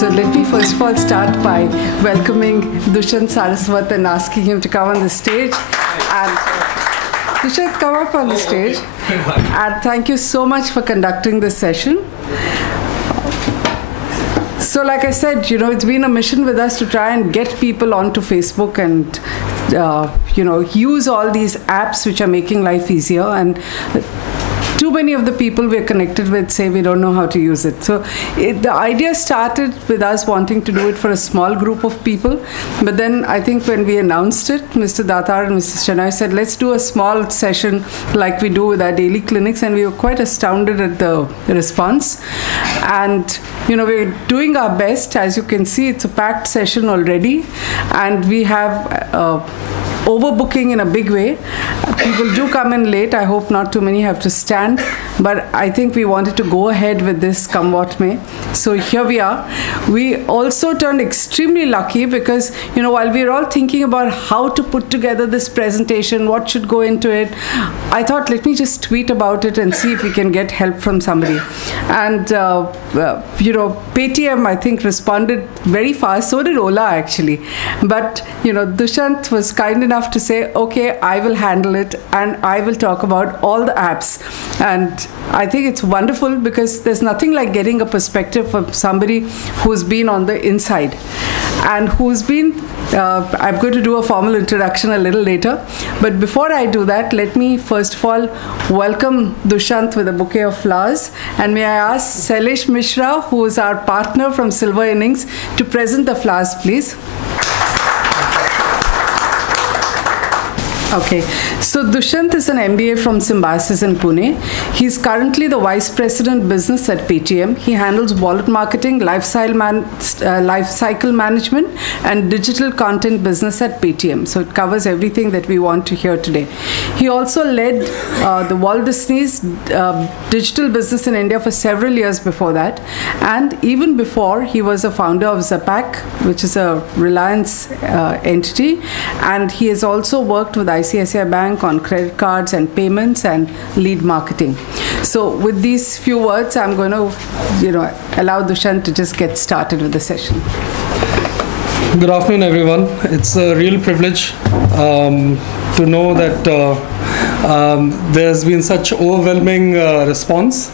So let me first of all start by welcoming Dushyant Saraswat and asking him to come on the stage. And Dushyant, come up on the stage. And thank you so much for conducting this session. So like I said, it's been a mission with us to try and get people onto Facebook and, use all these apps which are making life easier. And too many of the people we're connected with say we don't know how to use it. So the idea started with us wanting to do it for a small group of people. But then I think when we announced it, Mr. Datar and Mr. Chennai said, let's do a small session like we do with our daily clinics. And we were quite astounded at the response. And, we're doing our best. As you can see, it's a packed session already. And we have overbooking in a big way. People do come in late. I hope not too many have to stand. But I think we wanted to go ahead with this come what may. So here we are. We also turned extremely lucky because, while we were all thinking about how to put together this presentation, what should go into it, I thought, let me just tweet about it and see if we can get help from somebody. And, Paytm, I think, responded very fast. So did Ola, actually. But, Dushyant was kind enough to say, okay, I will handle it and I will talk about all the apps. And I think it's wonderful because there's nothing like getting a perspective from somebody who's been on the inside and who's been, I'm going to do a formal introduction a little later. But before I do that, let me first of all welcome Dushyant with a bouquet of flowers. And may I ask Sailesh Mishra, who is our partner from Silver Innings, to present the flowers, please. Okay, so Dushyant is an MBA from Symbiosis in Pune. He's currently the Vice President Business at Paytm. He handles wallet marketing, life cycle management, and digital content business at Paytm. So it covers everything that we want to hear today. He also led the Walt Disney's digital business in India for several years before that. And even before, he was a founder of Zapak, which is a Reliance entity. And he has also worked with ICICI Bank on credit cards and payments and lead marketing. So with these few words, I'm going to, allow Dushyant to just get started with the session. Good afternoon, everyone. It's a real privilege to know that there's been such overwhelming response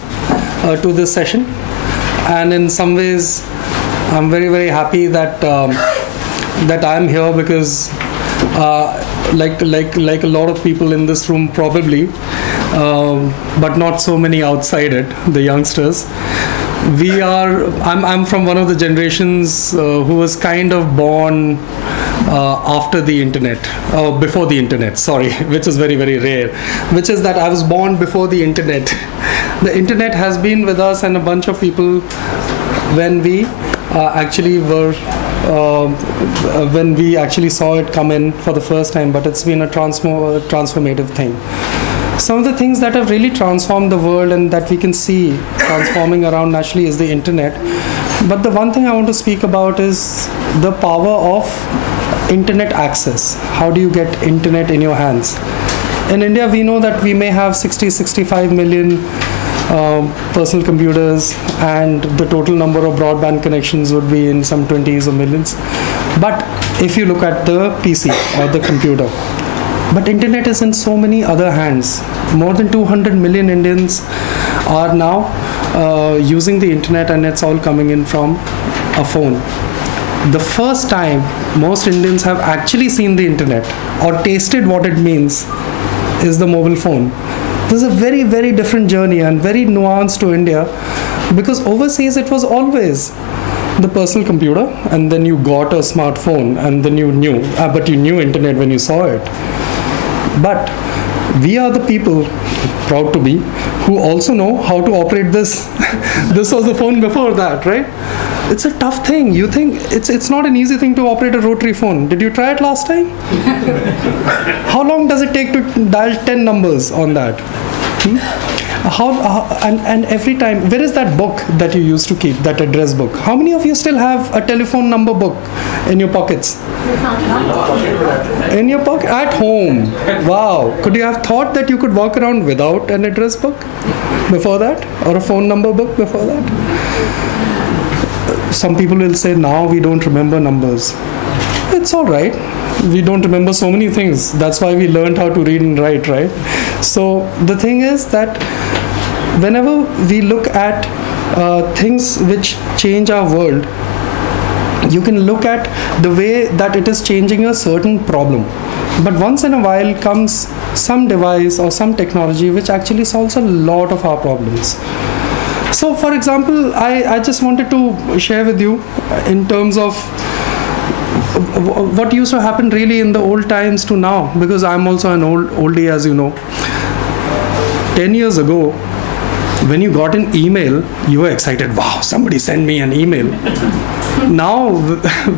to this session. And in some ways, I'm very, very happy that that I'm here because like a lot of people in this room probably, but not so many outside it, the youngsters. I'm from one of the generations who was kind of born after the internet, before the internet, sorry, which is very, very rare, which is that I was born before the internet. The internet has been with us and a bunch of people when we actually saw it come in for the first time, but it's been a transformative thing. Some of the things that have really transformed the world and that we can see transforming around naturally is the internet. But the one thing I want to speak about is the power of internet access. How do you get internet in your hands? In India, we know that we may have 65 million personal computers, and the total number of broadband connections would be in some 20s of millions. But if you look at the PC or the computer, but internet is in so many other hands. More than 200 million Indians are now using the internet, and it's all coming in from a phone. The first time most Indians have actually seen the internet or tasted what it means is the mobile phone. This is a very, very different journey and very nuanced to India, because overseas it was always the personal computer, and then you got a smartphone, and then you knew, but you knew internet when you saw it. But we are the people, proud to be, who also know how to operate this. This was the phone before that, right? It's a tough thing. You think it's not an easy thing to operate a rotary phone. Did you try it last time? How long does it take to dial 10 numbers on that? And every time, where is that book that you used to keep, that address book? How many of you still have a telephone number book in your pockets? In your pocket? At home. Wow. Could you have thought that you could walk around without an address book before that? Or a phone number book before that? some people will say now we don't remember numbers. It's all right. We don't remember so many things. That's why we learned how to read and write, right? So the thing is that whenever we look at things which change our world, you can look at the way that it is changing a certain problem. But once in a while comes some device or some technology which actually solves a lot of our problems. So for example, I just wanted to share with you in terms of what used to happen really in the old times to now, because I'm also an oldie, as you know. 10 years ago, when you got an email, you were excited. Wow, somebody sent me an email. Now,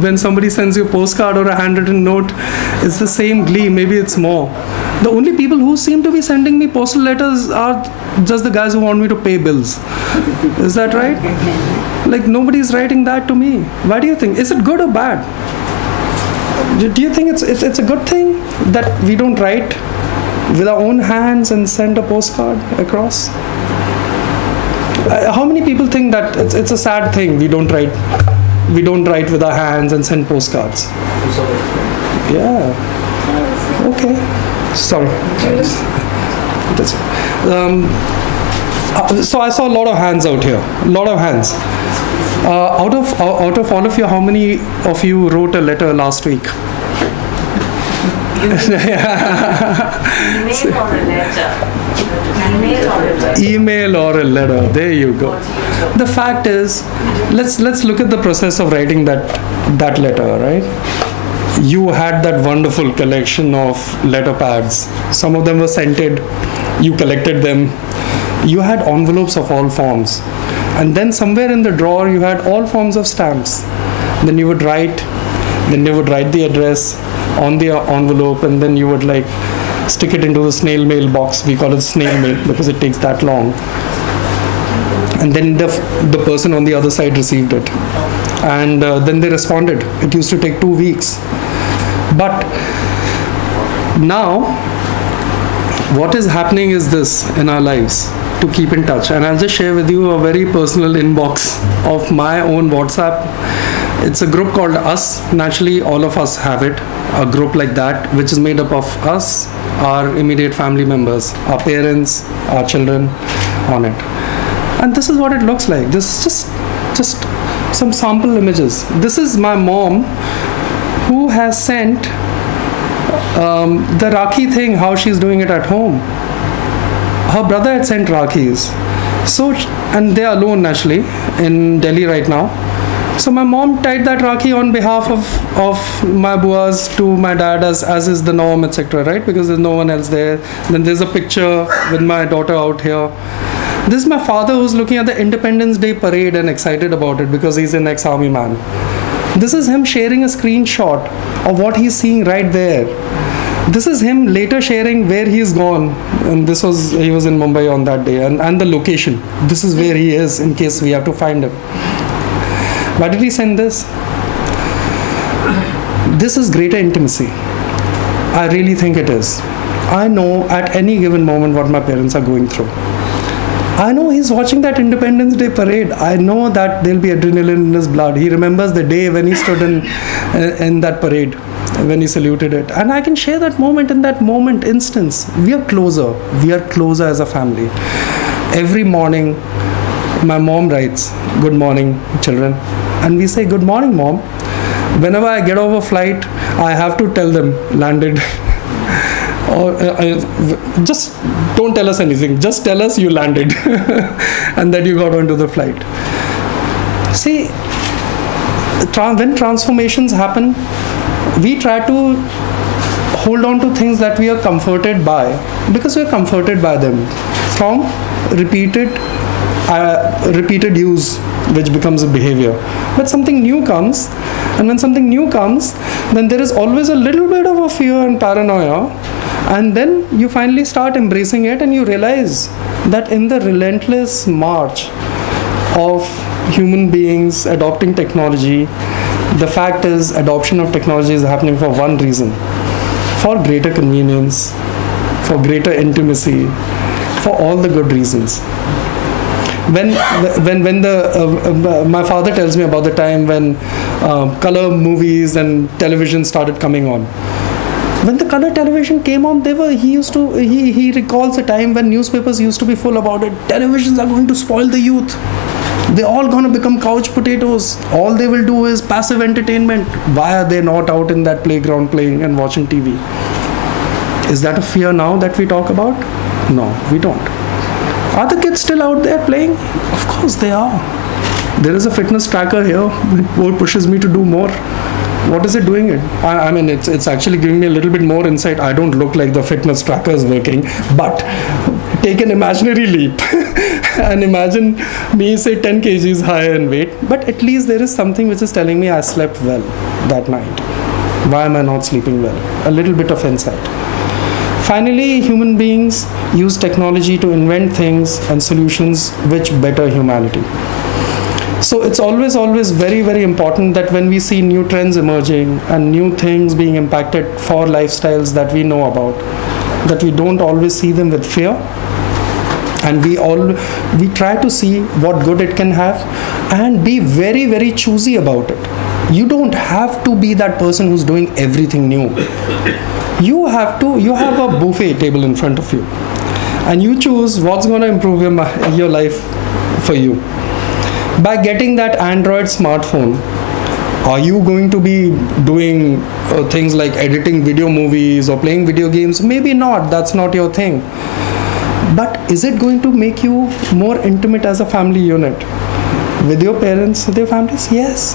when somebody sends you a postcard or a handwritten note, it's the same glee, maybe it's more. The only people who seem to be sending me postal letters are just the guys who want me to pay bills. Is that right? Like, nobody's writing that to me. Why do you think? Is it good or bad? Do you think it's a good thing that we don't write with our own hands and send a postcard across? How many people think that it's a sad thing we don't write with our hands and send postcards? Yeah. Okay. Sorry. So I saw a lot of hands out here. A lot of hands. Out of all of you, how many of you wrote a letter last week? Email or a letter. There you go. The fact is, let's look at the process of writing that letter, right? You had that wonderful collection of letter pads. Some of them were scented. You collected them. You had envelopes of all forms. And then somewhere in the drawer, you had all forms of stamps. Then you would write the address on the envelope, and then you would like stick it into the snail mail box. We call it snail mail because it takes that long. And then the person on the other side received it. And then they responded. It used to take 2 weeks. But now, what is happening is this in our lives, to keep in touch. And I'll just share with you a very personal inbox of my own WhatsApp. It's a group called Us. Naturally, all of us have it. A group like that, which is made up of us, our immediate family members, our parents, our children on it. And this is what it looks like. This is just some sample images. This is my mom, who has sent the Rakhi thing, how she's doing it at home. Her brother had sent Rakhis. So, and they're alone naturally in Delhi right now. So my mom tied that Rakhi on behalf of my buas to my dad, as is the norm, etc., right? Because there's no one else there. Then there's a picture with my daughter out here. This is my father, who's looking at the Independence Day parade and excited about it because he's an ex-army man. This is him sharing a screenshot of what he's seeing right there. This is him later sharing where he's gone. And he was in Mumbai on that day, and the location. This is where he is in case we have to find him. Why did he send this? This is greater intimacy. I really think it is. I know at any given moment what my parents are going through. I know he's watching that Independence Day parade. I know that there'll be adrenaline in his blood. He remembers the day when he stood in that parade, when he saluted it. And I can share that moment instance. We are closer. We are closer as a family. Every morning, my mom writes, "Good morning, children." And we say, "Good morning, Mom." Whenever I get off a flight, I have to tell them, "Landed." Or just don't tell us anything. Just tell us you landed and that you got onto the flight. See, when transformations happen, we try to hold on to things that we are comforted by because we are comforted by them from repeated use, which becomes a behavior. But something new comes, and when something new comes, then there is always a little bit of a fear and paranoia. And then you finally start embracing it, and you realize that in the relentless march of human beings adopting technology, the fact is adoption of technology is happening for one reason: for greater convenience, for greater intimacy, for all the good reasons. when my father tells me about the time when color movies and television started coming on. When the color television came on, he recalls a time when newspapers used to be full about it. Televisions are going to spoil the youth. They're all going to become couch potatoes. All they will do is passive entertainment. Why are they not out in that playground playing and watching TV? Is that a fear now that we talk about? No, we don't. Are the kids still out there playing? Of course they are. There is a fitness tracker here which pushes me to do more. What is it doing it? I mean, it's actually giving me a little bit more insight. I don't look like the fitness tracker is working, but take an imaginary leap and imagine me, say, 10 kgs higher in weight, but at least there is something which is telling me I slept well that night. Why am I not sleeping well? A little bit of insight. Finally, human beings use technology to invent things and solutions which better humanity. So it's always very, very important that when we see new trends emerging and new things being impacted for lifestyles that we know about, that we don't always see them with fear, and we try to see what good it can have and be very, very choosy about it. You don't have to be that person who's doing everything new. You have a buffet table in front of you and you choose what's going to improve your life for you. By getting that Android smartphone, are you going to be doing things like editing video movies or playing video games? Maybe not, that's not your thing. But is it going to make you more intimate as a family unit? With your parents, with your families? Yes.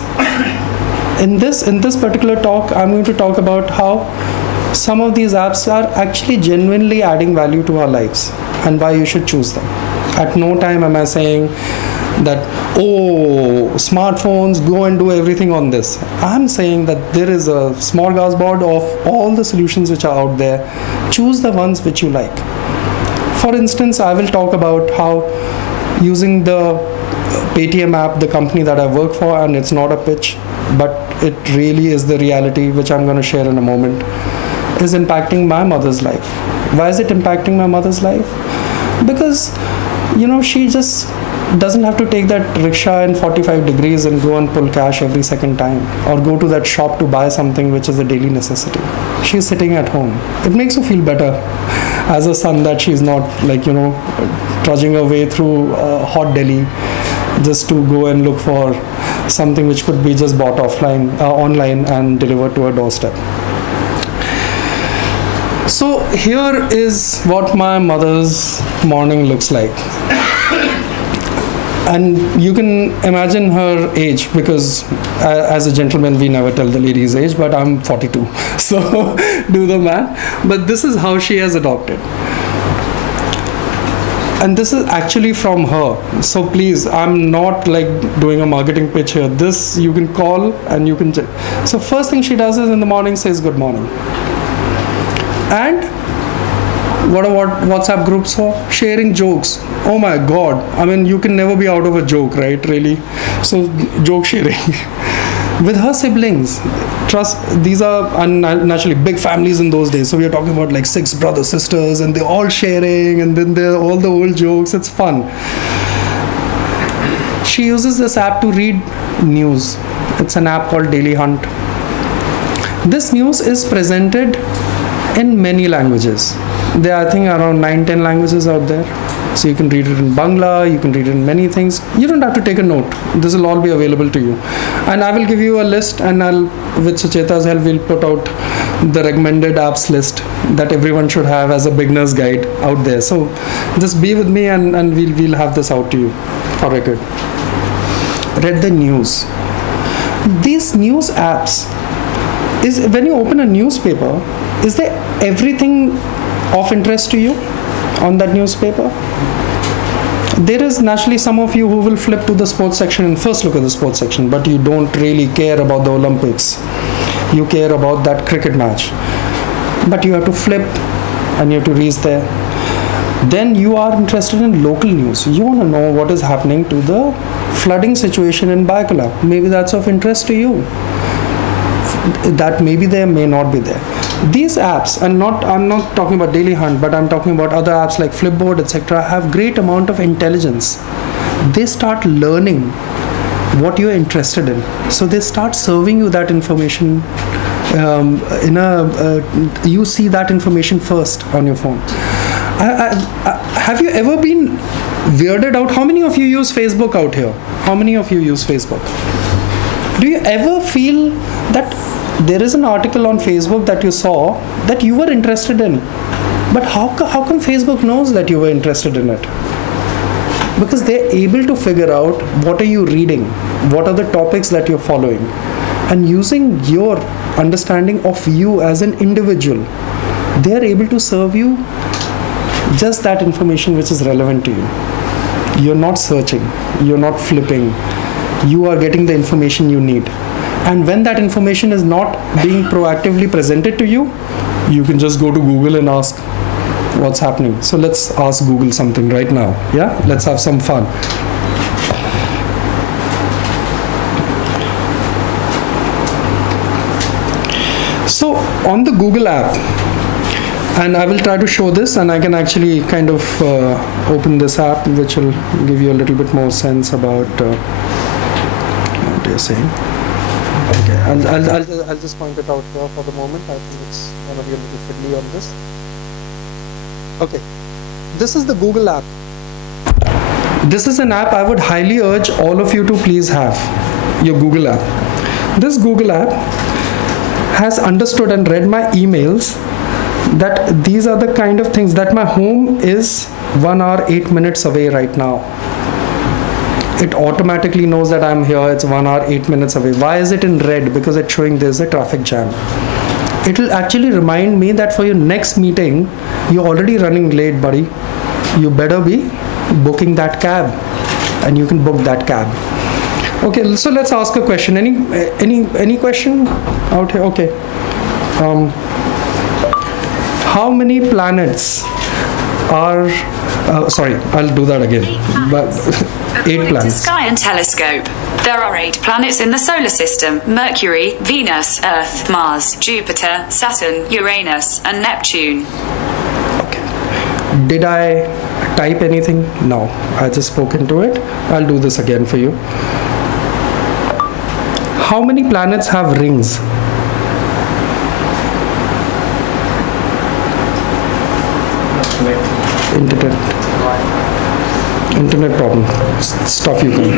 In this particular talk, I'm going to talk about how some of these apps are actually genuinely adding value to our lives and why you should choose them. At no time am I saying that, oh, smartphones, go and do everything on this. I'm saying that there is a smorgasbord of all the solutions which are out there. Choose the ones which you like. For instance, I will talk about how using the Paytm app, the company that I work for, and it's not a pitch, but it really is the reality, which I'm going to share in a moment, is impacting my mother's life. Why is it impacting my mother's life? Because, she just doesn't have to take that rickshaw in 45 degrees and go and pull cash every second time, or go to that shop to buy something which is a daily necessity. She's sitting at home. It makes her feel better as a son that she's not trudging her way through hot Delhi just to go and look for something which could be just bought online and delivered to her doorstep. So here is what my mother's morning looks like. And you can imagine her age, because as a gentleman we never tell the lady's age, but I'm 42, so do the math. But this is how she has adopted. And this is actually from her. So please, I'm not like doing a marketing pitch here. This you can call and you can check. So first thing she does is in the morning says good morning. And what are WhatsApp groups for? Sharing jokes. Oh my God. I mean, you can never be out of a joke, right? Really. So joke sharing. With her siblings. Trust, these are naturally big families in those days. So we are talking about like 6 brothers, sisters, and they're all sharing, and then they're all the old jokes. It's fun. She uses this app to read news. It's an app called Daily Hunt. This news is presented in many languages. There are, I think, around 9-10 languages out there. So you can read it in Bangla, you can read it in many things. You don't have to take a note. This will all be available to you. And I will give you a list, and with Sucheta's help, we'll put out the recommended apps list that everyone should have as a beginner's guide out there. So just be with me, and we'll have this out to you for record. Read the news. These news apps, when you open a newspaper, is there everything of interest to you on that newspaper? There is naturally some of you who will flip to the sports section and first look at the sports section, but you don't really care about the Olympics. You care about that cricket match. But you have to flip and you have to reach there. Then you are interested in local news. You want to know what is happening to the flooding situation in Baikala. Maybe that's of interest to you. That may be there, may not be there. These apps, and I'm not talking about Daily Hunt, but I'm talking about other apps like Flipboard, etc., have great amount of intelligence. they start learning what you're interested in. So they start serving you that information you see that information first on your phone. Have you ever been weirded out? How many of you use Facebook out here? How many of you use Facebook? Do you ever feel that there is an article on Facebook that you saw that you were interested in, but how come Facebook knows that you were interested in it? Because they're able to figure out what are you reading, what are the topics that you're following, and using your understanding of you as an individual, they're able to serve you just that information which is relevant to you. You're not searching, you're not flipping, you are getting the information you need. And when that information is not being proactively presented to you, you can just go to Google and ask what's happening. So let's ask Google something right now. Yeah, let's have some fun. So on the Google app, and I will try to show this, and I can actually kind of open this app, which will give you a little bit more sense about what you're saying. Okay, and I'll just point it out here for the moment. I think it's going to be a little fiddly on this. Okay, this is the Google app. This is an app I would highly urge all of you to please have, your Google app. This Google app has understood and read my emails that these are the kind of things that my home is 1 hour 8 minutes away right now. It automatically knows that I'm here, it's 1 hour 8 minutes away. Why is it in red? Because it's showing there's a traffic jam. It will actually remind me that for your next meeting, you're already running late, buddy. You better be booking that cab, and you can book that cab. Okay, so let's ask a question. Any question out here? Okay. How many planets are? Sorry, I'll do that again. 8 planets. Sky and telescope. There are 8 planets in the solar system: Mercury, Venus, Earth, Mars, Jupiter, Saturn, Uranus, and Neptune. Okay. Did I type anything? No, I just spoke into it. I'll do this again for you. How many planets have rings? Internet problem. Stuff you can.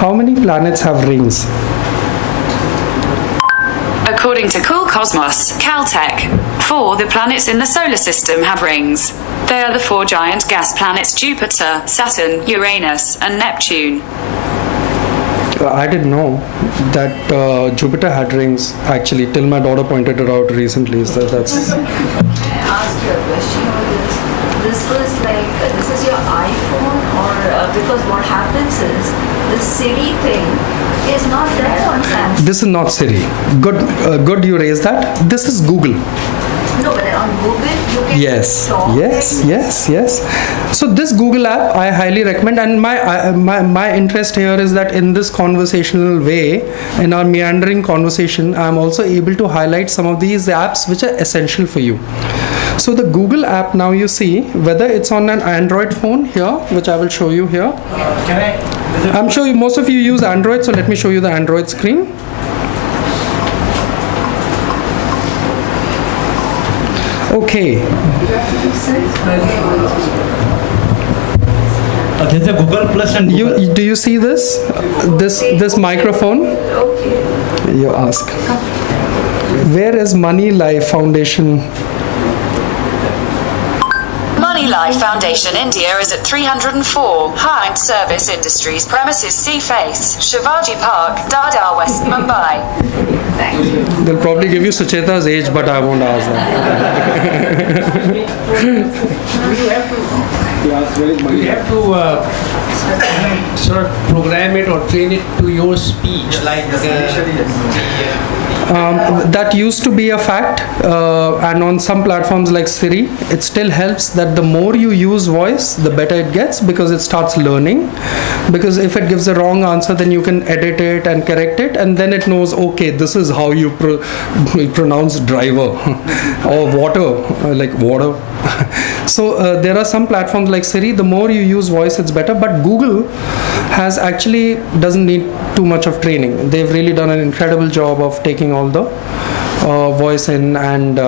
How many planets have rings? According to Cool Cosmos, Caltech, 4 the planets in the solar system have rings. They are the 4 giant gas planets Jupiter, Saturn, Uranus, and Neptune. I didn't know that Jupiter had rings, actually, till my daughter pointed it out recently. So that's. Can I ask you a question on this? This is your iPhone, or because what happens is the Siri thing is not there on Samsung. This is not Siri. Good you raised that. This is Google. No, but on Google you can Yes. So this Google app I highly recommend, and my interest here is that in this conversational way, in our meandering conversation, I'm also able to highlight some of these apps which are essential for you. So the Google app, now you see whether it's on an Android phone here, which I will show you here. I'm sure most of you use Android, so let me show you the Android screen. Okay. There's a Google Plus and Google. Do you see this? This microphone? You ask. Where is Moneylife Foundation? Moneylife Foundation India is at 304 Hind Service Industries premises, Sea Face, Shivaji Park, Dadar, West Mumbai. They'll probably give you Sucheta's age, but I won't ask that. You have to sort of program it or train it to your speech, that used to be a fact, and on some platforms like Siri, it still helps that the more you use voice, the better it gets, because it starts learning. Because if it gives a wrong answer, then you can edit it and correct it, and then it knows, okay, this is how you pronounce driver or water, like water. So there are some platforms like Siri. The more you use voice, it's better. But Google has actually doesn't need too much of training. They've really done an incredible job of taking all the voice in, and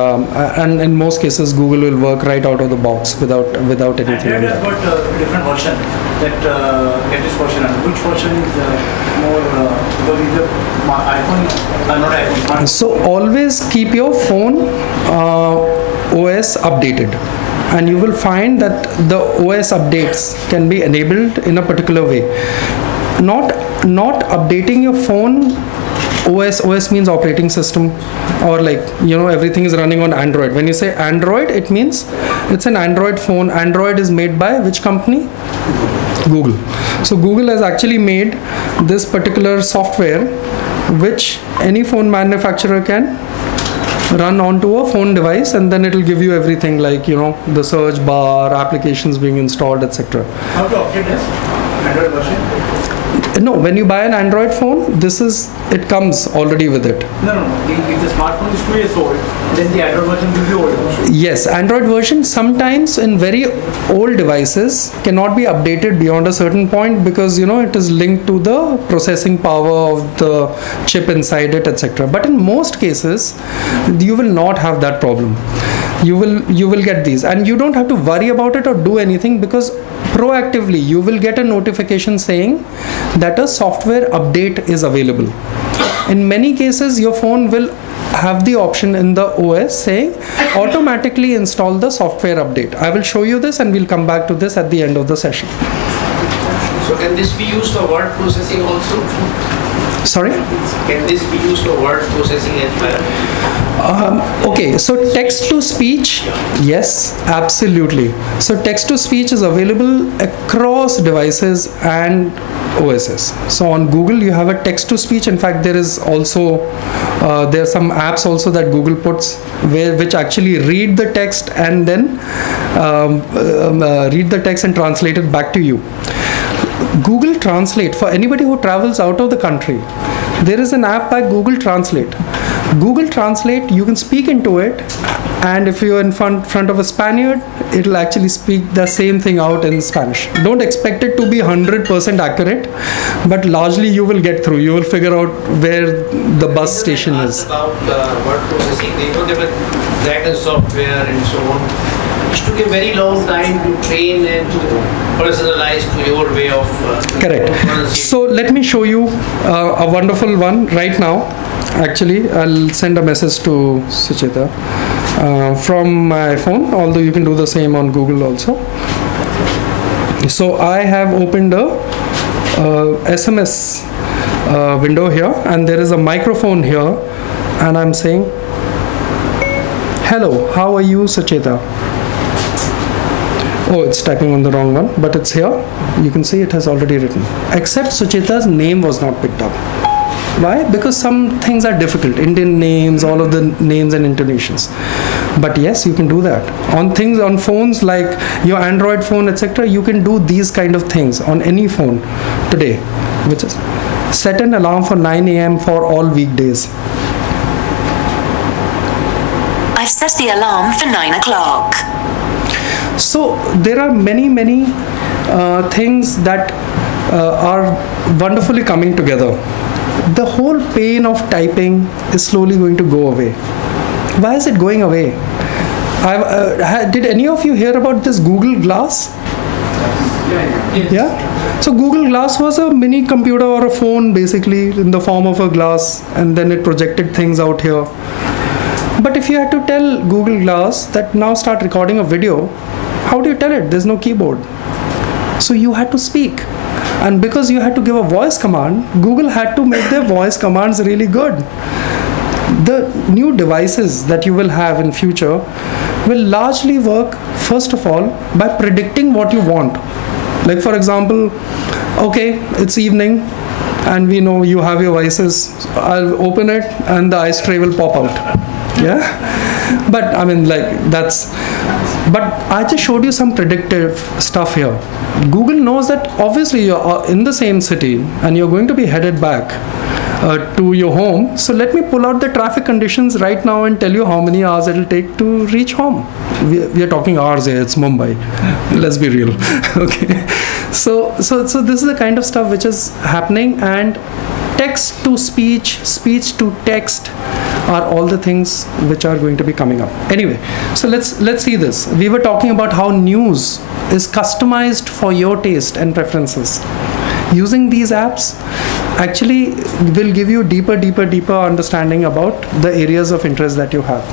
in most cases Google will work right out of the box without anything. Android has got a different version, that latest version. And which version is more because either iPhone, not iPhone. So always keep your phone OS updated, and you will find that the OS updates can be enabled in a particular way. Not updating your phone OS means operating system, or like, everything is running on Android. When you say Android, it means it's an Android phone. Android is made by which company? Google. So Google has actually made this particular software which any phone manufacturer can run onto a phone device, and then it will give you everything like, the search bar, applications being installed, etc. How to update this Android version? No, when you buy an Android phone, it comes already with it. No. If the smartphone is 2 years old, then the Android version will be old. Yes, Android version sometimes in very old devices cannot be updated beyond a certain point because it is linked to the processing power of the chip inside it, etc. But in most cases, you will not have that problem. You will get these, and you don't have to worry about it or do anything, because proactively you will get a notification saying that a software update is available. In many cases, your phone will have the option in the OS saying automatically install the software update. I will show you this, and we'll come back to this at the end of the session. So can this be used for word processing also? Sorry? Can this be used for word processing as well? Okay, so text to speech, yes, absolutely. So text to speech is available across devices and OSs. So on Google, you have a text to speech. In fact, there is also there are some apps also that Google puts which actually read the text and then read the text and translate it back to you. Google Translate, for anybody who travels out of the country, there is an app by Google Translate. Google Translate, you can speak into it, and if you're in front of a Spaniard, it'll actually speak the same thing out in Spanish. Don't expect it to be 100% accurate, but largely you will get through. You will figure out where the bus station is. About word processing, there were Dragon software and so on. It took a very long time to train and to personalize to your way of correct. So let me show you a wonderful one right now. Actually, I'll send a message to Sucheta from my phone, although you can do the same on Google also. So I have opened a SMS window here, and there is a microphone here, and I'm saying, hello, how are you, Sucheta? Oh, it's typing on the wrong one, but it's here. You can see it has already written. Except Sucheta's name was not picked up. Why? Because some things are difficult. Indian names, all of the names and intonations. But yes, you can do that. On phones like your Android phone, etc., you can do these kind of things on any phone today, which is set an alarm for 9 a.m. for all weekdays. I've set the alarm for 9 o'clock. So there are many things that are wonderfully coming together. The whole pain of typing is slowly going to go away. Why is it going away? Did any of you hear about this Google Glass? Yeah? So Google Glass was a mini computer or a phone basically in the form of a glass, and then it projected things out here. But if you had to tell Google Glass that now start recording a video, how do you tell it? There's no keyboard. So you had to speak. And because you had to give a voice command, Google had to make their voice commands really good. The new devices that you will have in future will largely work, first of all, by predicting what you want. Like for example, okay, it's evening and we know you have your vices. I'll open it and the ice tray will pop out. Yeah? But I mean, like, that's But I just showed you some predictive stuff here. Google knows that obviously you're in the same city and you're going to be headed back to your home. So let me pull out the traffic conditions right now and tell you how many hours it'll take to reach home. We are talking hours here, it's Mumbai. Let's be real. Okay. So this is the kind of stuff which is happening, and text to speech, speech to text are all the things which are going to be coming up. Anyway, so let's see this. We were talking about how news is customized for your taste and preferences. Using these apps actually will give you deeper understanding about the areas of interest that you have.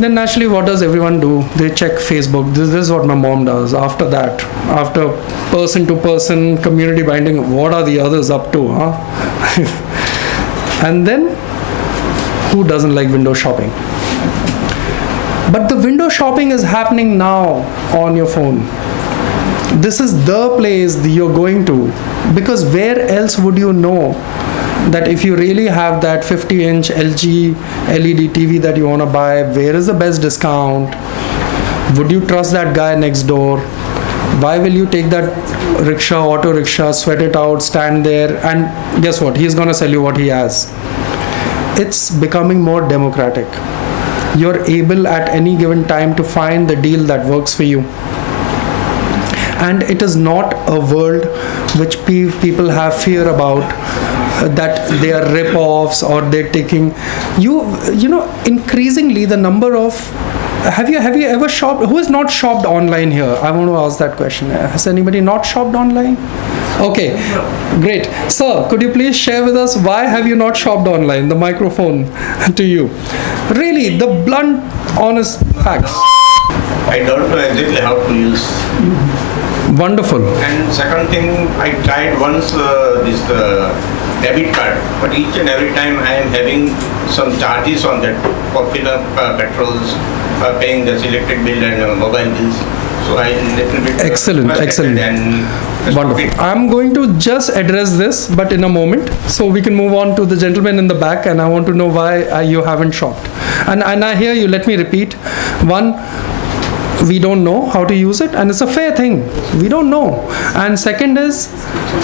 Then naturally, what does everyone do? They check Facebook. This is what my mom does. After that, after person-to-person community binding, what are the others up to? Huh? And then, who doesn't like window shopping? But the window shopping is happening now on your phone. This is the place that you're going to, because where else would you know that if you really have that 50-inch LG LED TV that you want to buy, where is the best discount? Would you trust that guy next door? Why will you take that rickshaw, auto rickshaw, sweat it out, stand there, and guess what? He's going to sell you what he has. It's becoming more democratic. You're able at any given time to find the deal that works for you. And it is not a world which people have fear about, that they are rip-offs or they're taking you know, increasingly the number of, have you ever shopped? Who has not shopped online here? I want to ask that question. Has anybody not shopped online? Okay, great. Sir, could you please share with us why have you not shopped online? The microphone to you. Really, the blunt, honest facts. I don't know exactly how to use. Wonderful. And second thing, I tried once this debit card, but each and every time I am having some charges on that for filling up petrols, paying the electric bill and mobile bills. So I little bit excellent. And wonderful. I'm going to just address this, but in a moment, so we can move on to the gentleman in the back, and I want to know why you haven't shopped. And I hear you. Let me repeat. One, we don't know how to use it, and it's a fair thing. We don't know. And second is,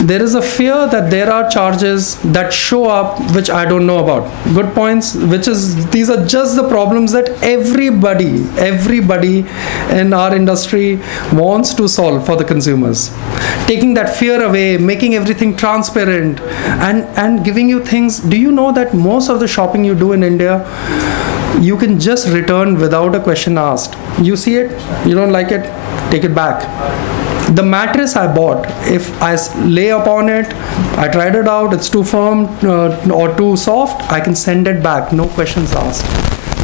there is a fear that there are charges that show up which I don't know about. Good points, these are just the problems that everybody in our industry wants to solve for the consumers. Taking that fear away, making everything transparent, and giving you things. Do you know that most of the shopping you do in India, you can just return without a question asked. You see it, you don't like it, take it back. The mattress I bought, if I lay upon it, I tried it out, it's too firm or too soft, I can send it back, no questions asked.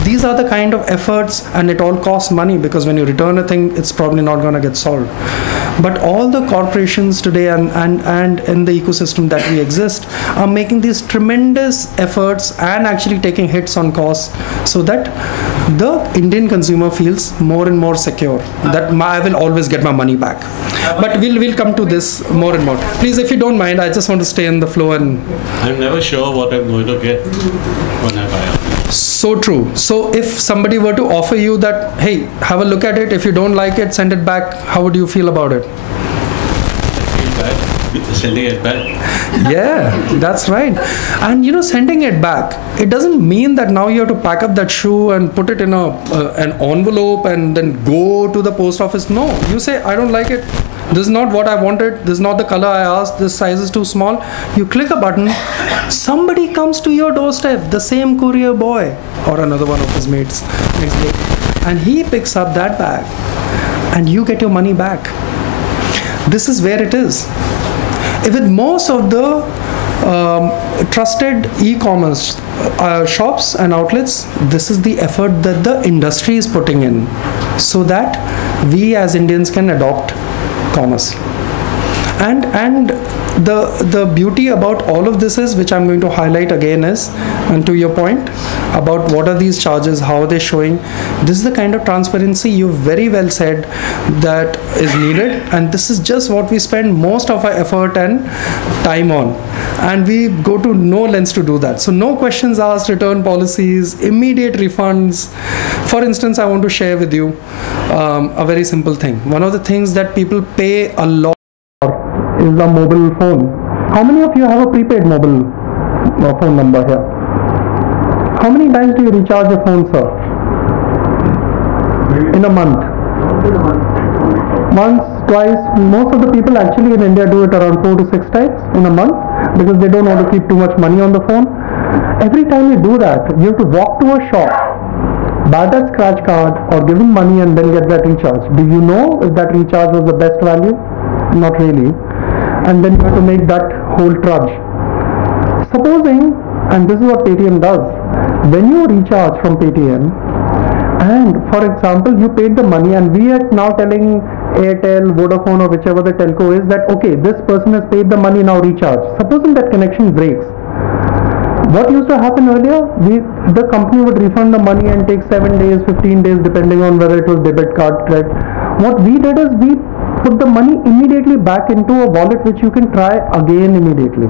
These are the kind of efforts, and it all costs money, because when you return a thing, it's probably not going to get solved. But all the corporations today and in the ecosystem that we exist are making these tremendous efforts and actually taking hits on costs, so that the Indian consumer feels more and more secure, that I will always get my money back. But we'll come to this more and more. Please, if you don't mind, I just want to stay in the flow. And I'm never sure what I'm going to get when I buy it. So true. So if somebody were to offer you that, hey, have a look at it, if you don't like it, send it back, how would you feel about it? I feel bad sending it back. Yeah, that's right. And sending it back, it doesn't mean that now you have to pack up that shoe and put it in an envelope and then go to the post office. No, you say, I don't like it. This is not what I wanted. This is not the color I asked. This size is too small. You click a button. Somebody comes to your doorstep, the same courier boy or another one of his mates next day, and he picks up that bag and you get your money back. This is where it is. With most of the trusted e-commerce shops and outlets, this is the effort that the industry is putting in, so that we as Indians can adopt commerce. And the beauty about all of this is, which I'm going to highlight again, is, and to your point about what are these charges, how are they showing, this is the kind of transparency you very well said that is needed, and this is just what we spend most of our effort and time on, and we go to no lengths to do that. So no questions asked, return policies, immediate refunds. For instance, I want to share with you a very simple thing. One of the things that people pay a lot is the mobile phone. How many of you have a prepaid mobile phone number here? How many times do you recharge your phone, sir? In a month? Once, twice. Most of the people actually in India do it around 4 to 6 times in a month, because they don't want to keep too much money on the phone. Every time you do that, you have to walk to a shop, buy that scratch card, or give him money and then get that recharge. Do you know if that recharge was the best value? Not really. And then you have to make that whole trudge. Supposing, and this is what Paytm does, when you recharge from Paytm, and for example you paid the money, and we are now telling Airtel, Vodafone, or whichever the telco is that okay, this person has paid the money, now recharge. Supposing that connection breaks, what used to happen earlier, the company would refund the money and take 7 days, 15 days, depending on whether it was debit card, credit. What we did is we put the money immediately back into a wallet which you can try again immediately.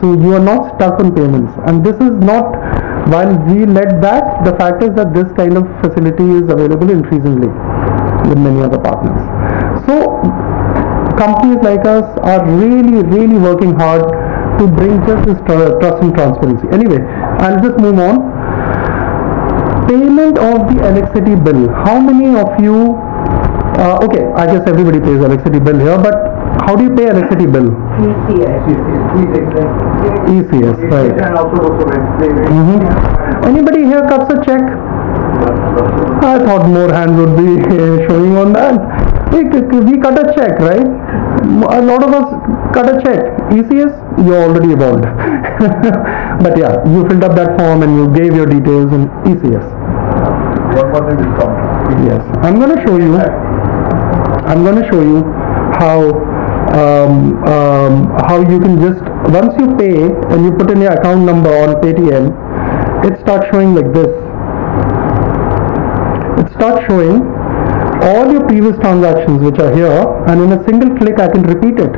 So you are not stuck on payments. And this is not, while we led that, the fact is that this kind of facility is available increasingly with many other partners. So companies like us are really working hard to bring just this trust and transparency. Anyway, I'll just move on. Payment of the electricity bill. How many of you, okay, I guess everybody pays electricity bill here, but how do you pay electricity bill? ECS, right. Anybody here cuts a check? I thought more hands would be showing on that. We cut a check, right? A lot of us cut a check. ECS, you're already evolved. But yeah, you filled up that form and you gave your details in ECS. 1% discount. Yes, I'm going to show you how you can just, once you pay and you put in your account number on Paytm, it starts showing like this. It starts showing all your previous transactions which are here, and in a single click I can repeat it.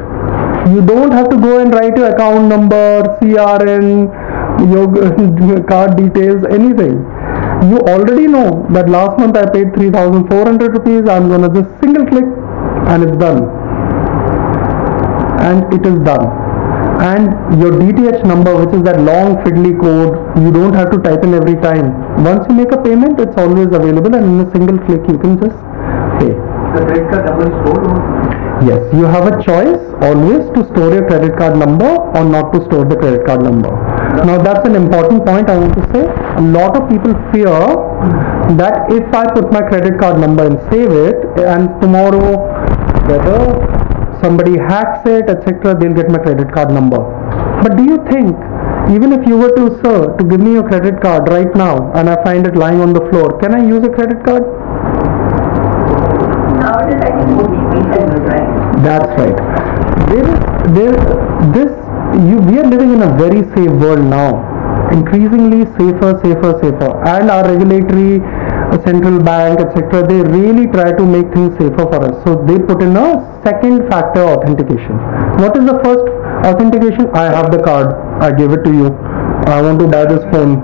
You don't have to go and write your account number, CRN, your card details, anything. You already know that last month I paid 3,400 rupees. I'm gonna just single click and it's done. And it is done. And your DTH number, which is that long fiddly code, you don't have to type in every time. Once you make a payment, it's always available, and in a single click you can just pay. The credit card number is stored? Yes, you have a choice always to store your credit card number or not to store the credit card number. Now that's an important point I want to say. A lot of people fear that if I put my credit card number and save it, and tomorrow whether somebody hacks it, etc., they'll get my credit card number. But do you think, even if you were to, sir, to give me your credit card right now and I find it lying on the floor, can I use a credit card? Nowadays I think OTP is right. That's right. We are living in a very safe world now. Increasingly safer. And our regulatory central bank, etc., they really try to make things safer for us. So they put in a second factor authentication. What is the first authentication? I have the card. I give it to you. I want to buy this phone.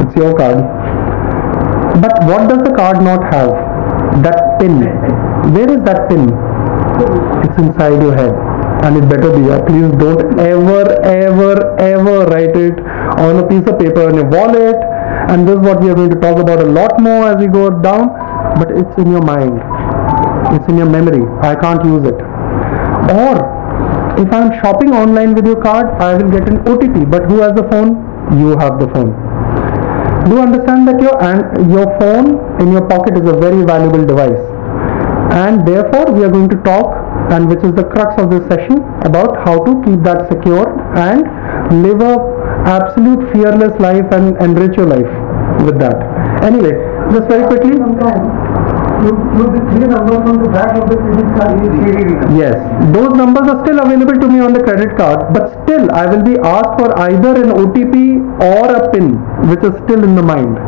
It's your card. But what does the card not have? That PIN. Where is that PIN? It's inside your head. And it better be. Please don't ever write it on a piece of paper in your wallet. And this is what we are going to talk about a lot more as we go down. But it's in your mind. It's in your memory. I can't use it. Or if I'm shopping online with your card, I will get an OTP. But who has the phone? You have the phone. Do understand that your phone in your pocket is a very valuable device. And therefore we are going to talk, and which is the crux of this session, about how to keep that secure and live a absolute fearless life and enrich your life with that. Anyway, just very quickly. Three numbers on the back of the credit card. Yes, those numbers are still available to me on the credit card, but still I will be asked for either an OTP or a PIN, which is still in the mind.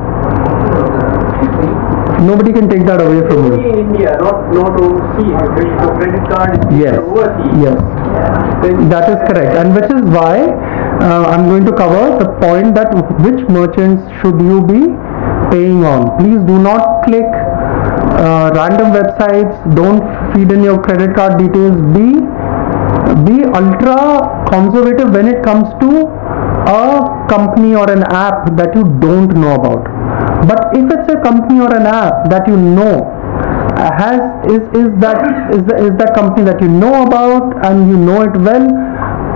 Nobody can take that away from me. In India, not overseas. The credit card is Yes, overseas. yes, that is correct, and which is why I'm going to cover the point that which merchants should you be paying on. Please do not click random websites. Don't feed in your credit card details. Be ultra conservative when it comes to a company or an app that you don't know about. But if it's a company or an app that you know is that company that you know about and you know it well,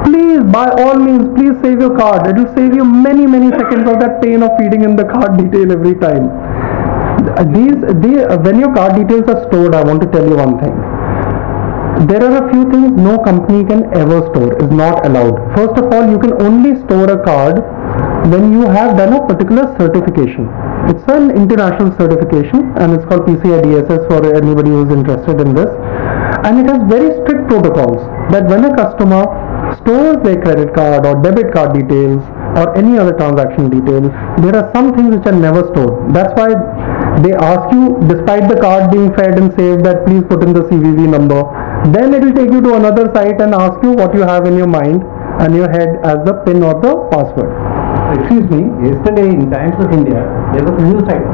please, by all means, please save your card. It will save you many seconds of that pain of feeding in the card detail every time. When your card details are stored, I want to tell you one thing. There are a few things no company can ever store, is not allowed. First of all, you can only store a card when you have done a particular certification. It's an international certification and it's called PCI DSS for anybody who's interested in this. And it has very strict protocols that when a customer stores their credit card or debit card details or any other transaction detail, there are some things which are never stored. That's why they ask you, despite the card being fed and saved, that please put in the CVV number. Then it will take you to another site and ask you what you have in your mind and your head as the PIN or the password. Excuse me, yesterday in Times of India, there was a news item.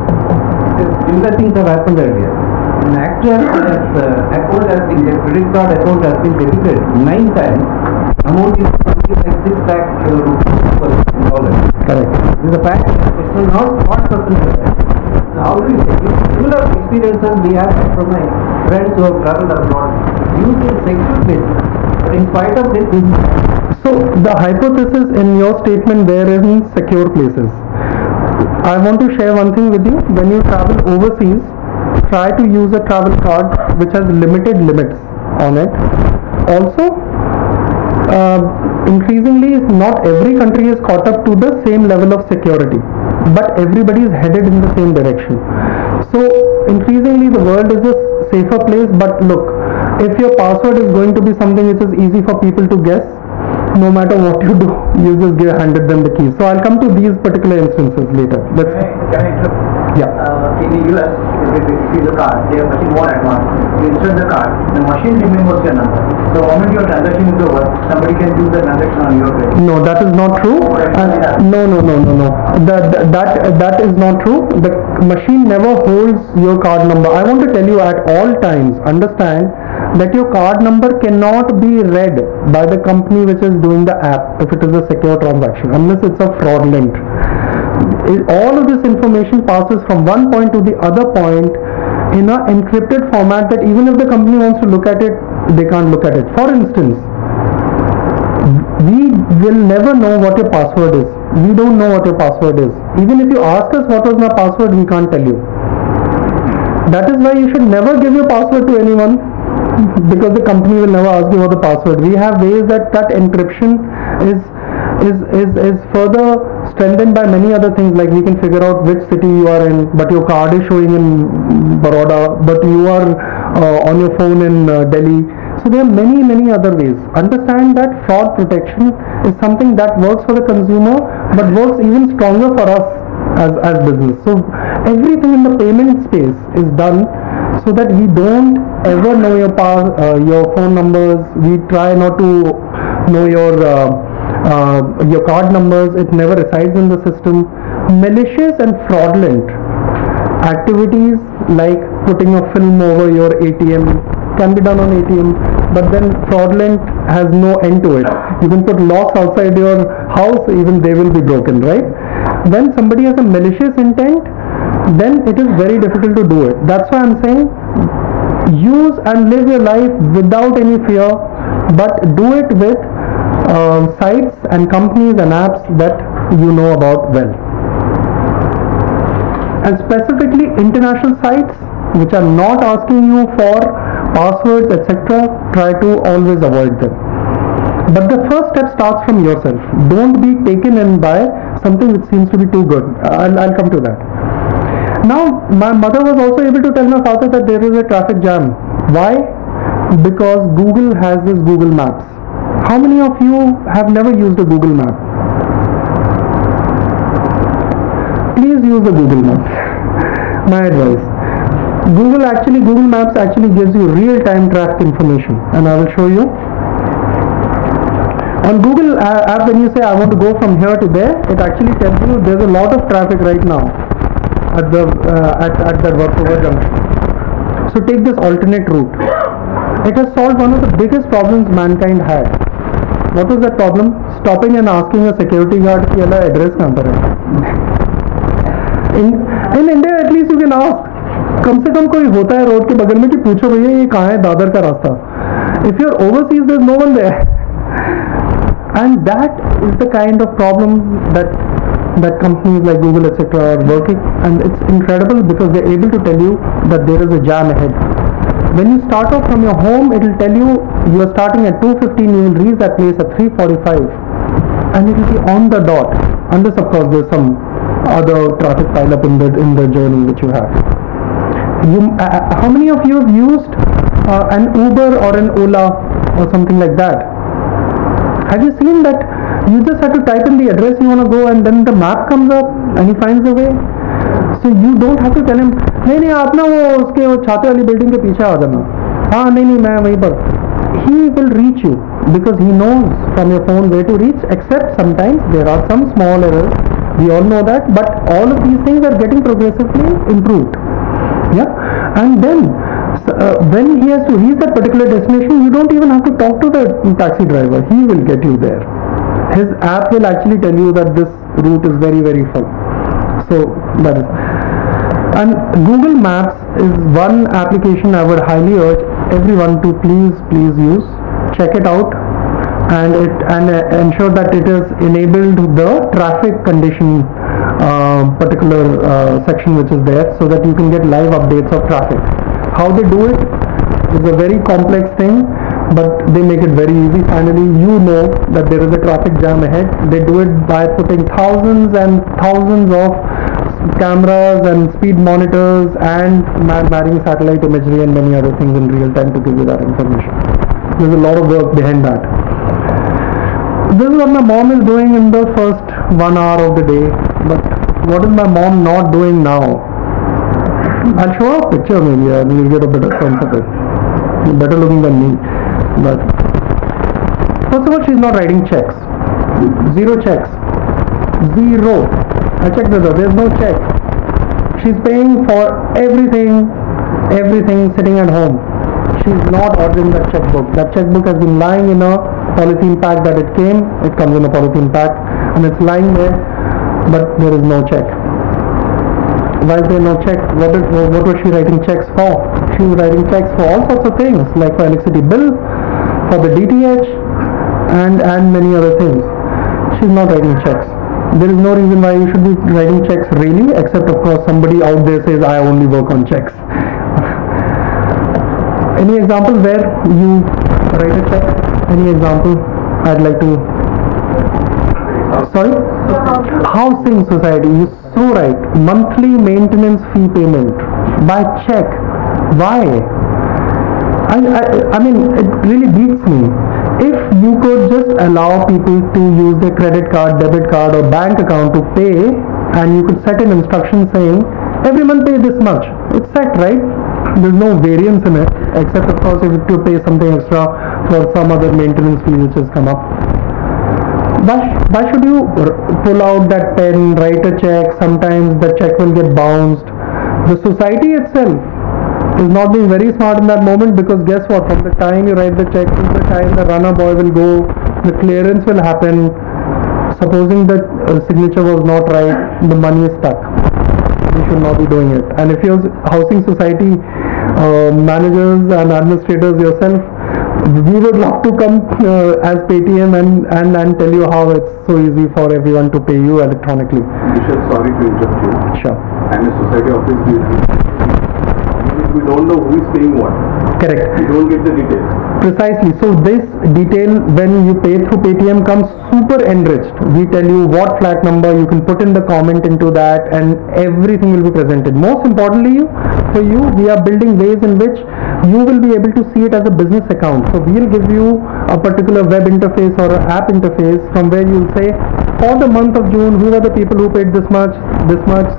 Similar things have happened earlier. An actress account has been, their credit card account has been debited 9 times. Amount is something like 6 lakh rupees. Correct. This is a fact. It's not percentage. Now, how do you say? Similar experiences we have from my friends who have traveled abroad, used in secure places. But in spite of this, so the hypothesis in your statement there is in secure places. I want to share one thing with you. When you travel overseas, try to use a travel card which has limited limits on it. Also, increasingly, not every country is caught up to the same level of security, but everybody is headed in the same direction. So increasingly the world is a safer place, but look, if your password is going to be something which is easy for people to guess, no matter what you do, you just handed them the keys. So I'll come to these particular instances later. Can I interrupt? Yeah. In the US, if you use a card, they are much more advanced. You insert the card, the machine remembers your number. So the moment your transaction is over, somebody can do the transaction on your credit. No, that is not true. No. That is not true. The machine never holds your card number. I want to tell you at all times, understand that your card number cannot be read by the company which is doing the app if it is a secure transaction, unless it's a fraudulent. All of this information passes from one point to the other point in an encrypted format that even if the company wants to look at it, they can't look at it. For instance, we will never know what your password is. We don't know what your password is. Even if you ask us what was my password, we can't tell you. That is why you should never give your password to anyone, because the company will never ask you for the password. We have ways that encryption is further strengthened by many other things, like we can figure out which city you are in, but your card is showing in Baroda, but you are on your phone in Delhi. So there are many other ways. Understand that fraud protection is something that works for the consumer, but works even stronger for us as business. So everything in the payment space is done so that we don't ever know your phone numbers. We try not to know your card numbers. It never resides in the system. Malicious and fraudulent activities like putting a film over your ATM can be done on ATM, but then fraudulent has no end to it. You can put locks outside your house, even they will be broken, right? When somebody has a malicious intent, then it is very difficult to do it. That's why I'm saying use and live your life without any fear, but do it with sites and companies and apps that you know about well. And specifically international sites which are not asking you for passwords, etc., try to always avoid them. But the first step starts from yourself. Don't be taken in by something which seems to be too good. I'll come to that. Now, my mother was also able to tell my father that there is a traffic jam. Why? Because Google has this Google Maps. How many of you have never used a Google Map? Please use the Google Map. My advice. Google Maps actually gives you real-time traffic information, and I will show you. On Google app, when you say I want to go from here to there, it actually tells you there's a lot of traffic right now at the at that Varkova junction. So take this alternate route. It has solved one of the biggest problems mankind had. What was that problem? Stopping and asking a security guard कि वाला address कहाँ पर है. In India at least you can ask. कम से कम कोई होता है road के बगल में कि पूछो भैया ये कहाँ है दादर का रास्ता. If you're overseas, there's no one there. And that is the kind of problem that companies like Google etc. are working, and it's incredible because they're able to tell you that there is a jam ahead. When you start off from your home, it will tell you you are starting at 2:15, you will reach that place at 3:45, and it will be on the dot, unless of course there's some other traffic pile up in the journey which you have. How many of you have used an Uber or an Ola or something like that? Have you seen that you just have to type in the address you want to go and then the map comes up and he finds the way? So you don't have to tell him, नहीं आप ना वो छाते वाली building के पीछे आ जाना. हाँ नहीं मैं वहीं पर. He will reach you because he knows from your phone where to reach, except sometimes there are some small errors. We all know that, but all of these things are getting progressively improved. Yeah, and then when he has to reach that particular destination, you don't even have to talk to the taxi driver. He will get you there. His app will actually tell you that this route is very, very full. So that is. And Google Maps is one application I would highly urge everyone to please use. Check it out, and ensure that it is enabled the traffic condition particular section which is there, so that you can get live updates of traffic. How they do it is a very complex thing, but they make it very easy. Finally, you know that there is a traffic jam ahead. They do it by putting thousands and thousands of cameras and speed monitors and marrying satellite imagery and many other things in real time to give you that information. There's a lot of work behind that. This is what my mom is doing in the first 1 hour of the day, but what is my mom not doing now? I'll show a picture maybe and you'll get a better sense of it. Better looking than me. But first of all, she's not writing checks. Zero checks. Zero. I checked with her. There's no check. She's paying for everything sitting at home. She's not ordering that checkbook. That checkbook has been lying in a polythene pack that it came. It comes in a polythene pack and it's lying there, but there is no check. Why is there no check? What was she writing checks for? She was writing checks for all sorts of things, like for electricity bill, for the DTH, and many other things. She's not writing checks. There is no reason why you should be writing checks really, except of course somebody out there says I only work on checks. Any example where you write a check? Any example? I'd like to. Sorry? Housing society. You're so right. Monthly maintenance fee payment by check. Why? I mean, it really beats me. If you could just allow people to use their credit card, debit card or bank account to pay, and you could set an instruction saying every month pay this much. It's set, right? There's no variance in it, except of course if you pay something extra for some other maintenance fee which has come up. Why should you pull out that pen, write a check? Sometimes the check will get bounced. The society itself is not being very smart in that moment, because guess what? From the time you write the check to the time the runner boy will go, the clearance will happen. Supposing the signature was not right, the money is stuck. You should not be doing it. And if you're housing society managers and administrators yourself, we would love to come as Paytm and tell you how it's so easy for everyone to pay you electronically. Dushyant, sorry to interrupt you. Sure. I'm a society office. We don't know who is paying what. Correct. You don't get the details. Precisely. So this detail when you pay through Paytm comes super enriched. We tell you what flat number, you can put in the comment into that, and everything will be presented. Most importantly, for you, we are building ways in which you will be able to see it as a business account. So we will give you a particular web interface or an app interface from where you will say, for the month of June, who are the people who paid this much,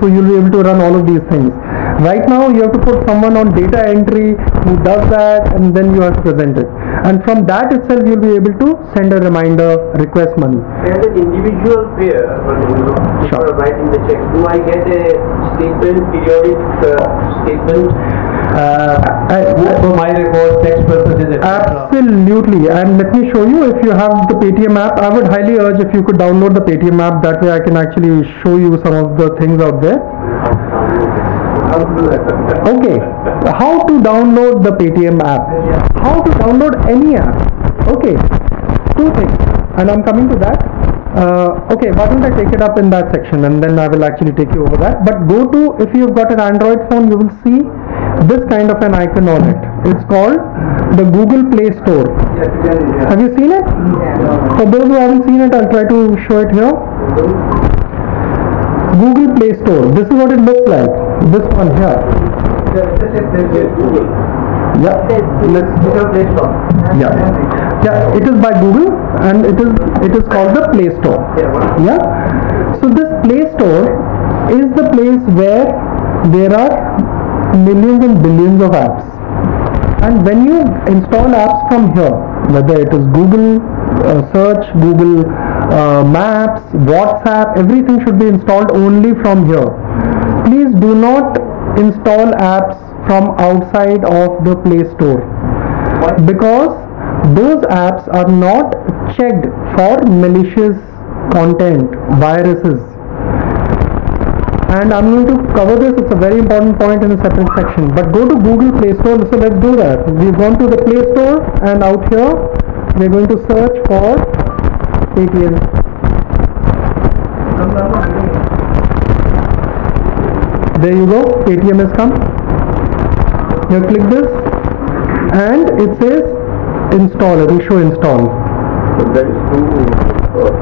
so you'll be able to run all of these things. Right now, you have to put someone on data entry who does that, and then you have to present it. And from that itself, you'll be able to send a reminder, request money. As an individual payer, for writing the check, do I get a statement, periodic statement? For my record, tax purposes, etc. Absolutely. And let me show you, if you have the Paytm app, I would highly urge if you could download the Paytm app. That way I can actually show you some of the things out there. Okay, how to download the Paytm app? How to download any app? Okay, two things, and I'm coming to that. Okay, why don't I take it up in that section, and then I will actually take you over that. But go to, if you've got an Android phone, you will see this kind of an icon on it. It's called the Google Play Store. Have you seen it? For those who haven't seen it, I'll try to show it here. Google Play Store. This is what it looks like. This one here. Yeah. Yeah. It is by Google, and it is called the Play Store. Yeah. So this Play Store is the place where there are millions and billions of apps. And when you install apps from here, whether it is Google search, Google Maps, WhatsApp, everything should be installed only from here. Please do not install apps from outside of the Play Store, because those apps are not checked for malicious content, viruses. And I'm going to cover this. It's a very important point in a separate section. But go to Google Play Store. So let's do that. We've gone to the Play Store, and out here we're going to search for Paytm. There you go. Paytm has come. You click this, and it says install. It will show install. So that is through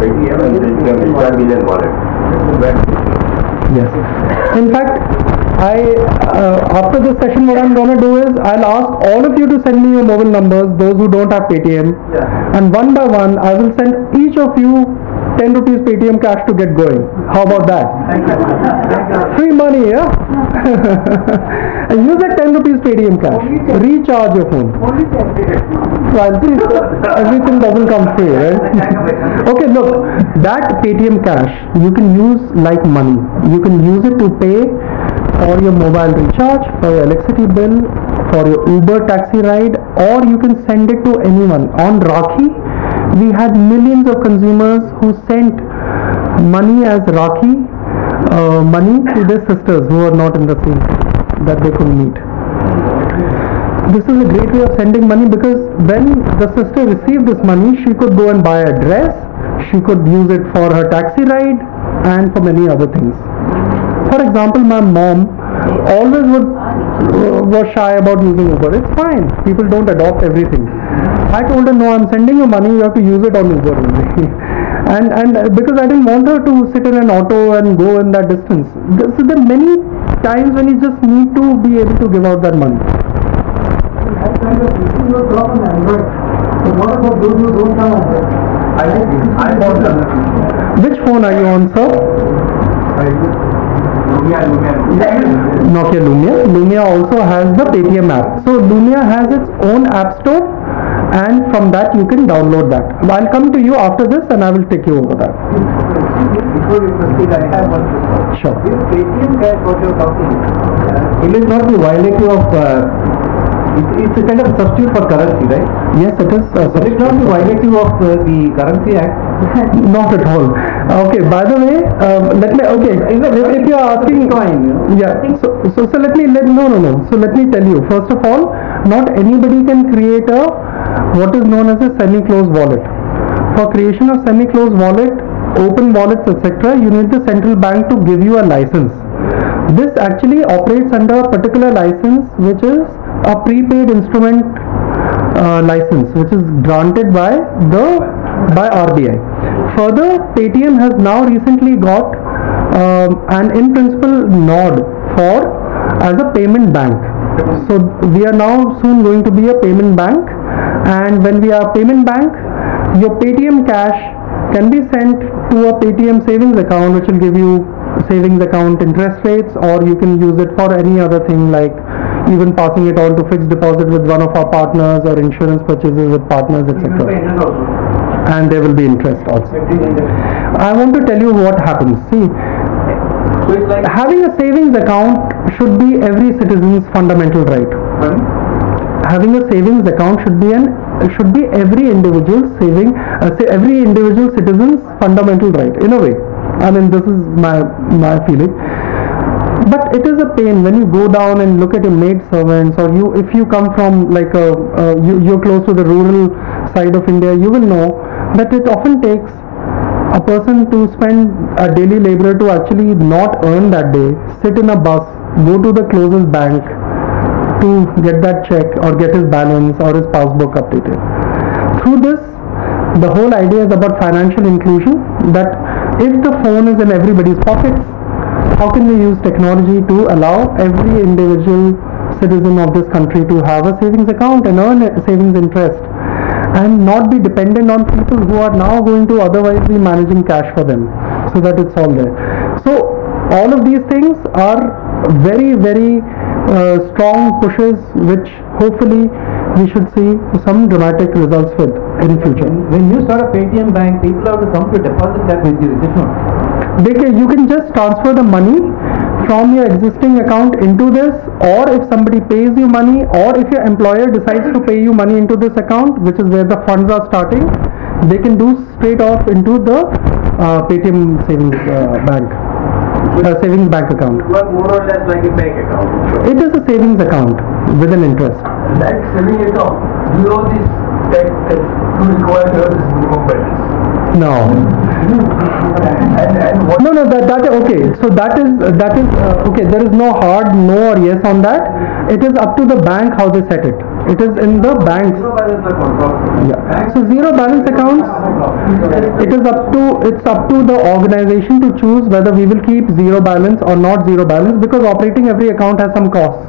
Paytm and Paytm multi-billion wallet. Yes. In fact, after this session, what I'm going to do is I'll ask all of you to send me your mobile numbers, those who don't have Paytm, and one by one I will send each of you 10 rupees Paytm cash to get going. How about that? Free money, yeah? And use that 10 rupees Paytm cash. Recharge your phone. Well, see, everything doesn't come free, right? Okay, look, that Paytm cash you can use like money. You can use it to pay for your mobile recharge, for your electricity bill, for your Uber taxi ride, or you can send it to anyone. On Rakhi, we had millions of consumers who sent money as Rakhi money to their sisters who are not in the same that they could meet. This is a great way of sending money, because when the sister received this money, she could go and buy a dress, she could use it for her taxi ride, and for many other things. For example, my mom always was shy about using Uber. It's fine. People don't adopt everything. I told her, no, I'm sending you money, you have to use it on Uber only. and because I didn't want her to sit in an auto and go in that distance. So there are many times when you just need to be able to give out that money. What about those who don't have Android? Which phone are you on, sir? Nokia Lumia. Lumia also has the Paytm app. So Lumia has its own app store, and from that you can download that. I'll come to you after this and I will take you over that. Before you proceed, I have one question. Sure. This Paytm cash what you're talking, it will not be violative of it's a kind of substitute for currency, right? Yes, it is. It is not the violative of the Currency Act. Not at all. Okay. By the way, let me. Okay. If you are asking, yeah. So let me. No. So let me tell you. First of all, not anybody can create a what is known as a semi-closed wallet. For creation of semi-closed wallet, open wallets, etc., you need the central bank to give you a license. This actually operates under a particular license, which is a prepaid instrument license, which is granted by RBI. Further, Paytm has now recently got an in principle nod as a payment bank. So we are now soon going to be a payment bank, and when we are a payment bank, your Paytm cash can be sent to a Paytm savings account, which will give you savings account interest rates, or you can use it for any other thing, like even passing it on to fixed deposit with one of our partners, or insurance purchases with partners, etc. And there will be interest also. I want to tell you what happens. See, having a savings account should be every citizen's fundamental right. Having a savings account should be every individual citizen's fundamental right, in a way. I mean, this is my feeling. But it is a pain when you go down and look at your maid servants, or if you come from like you're close to the rural side of India, you will know that it often takes a person to spend a daily laborer to actually not earn that day, sit in a bus, go to the closest bank to get that check or get his balance or his passbook updated. Through this, the whole idea is about financial inclusion, that if the phone is in everybody's pockets, how can we use technology to allow every individual citizen of this country to have a savings account and earn a savings interest, and not be dependent on people who are now going to otherwise be managing cash for them, so that it's all there. So all of these things are very, very strong pushes, which hopefully we should see some dramatic results with in future. When you start a Paytm bank, people have to come to deposit that with you, is it not? You can just transfer the money from your existing account into this, or if somebody pays you money, or if your employer decides to pay you money into this account, which is where the funds are starting, they can do straight off into the Paytm savings savings bank account. Well, more or less like a bank account. It is a savings account with an interest. Like savings account, do you know this that to require this minimum balance? No. No, that okay. So that is okay. There is no hard no or yes on that. It is up to the bank how they set it. It is in the bank. Zero balance account. Yeah. So zero balance accounts. It's up to the organization to choose whether we will keep zero balance or not zero balance, because operating every account has some costs.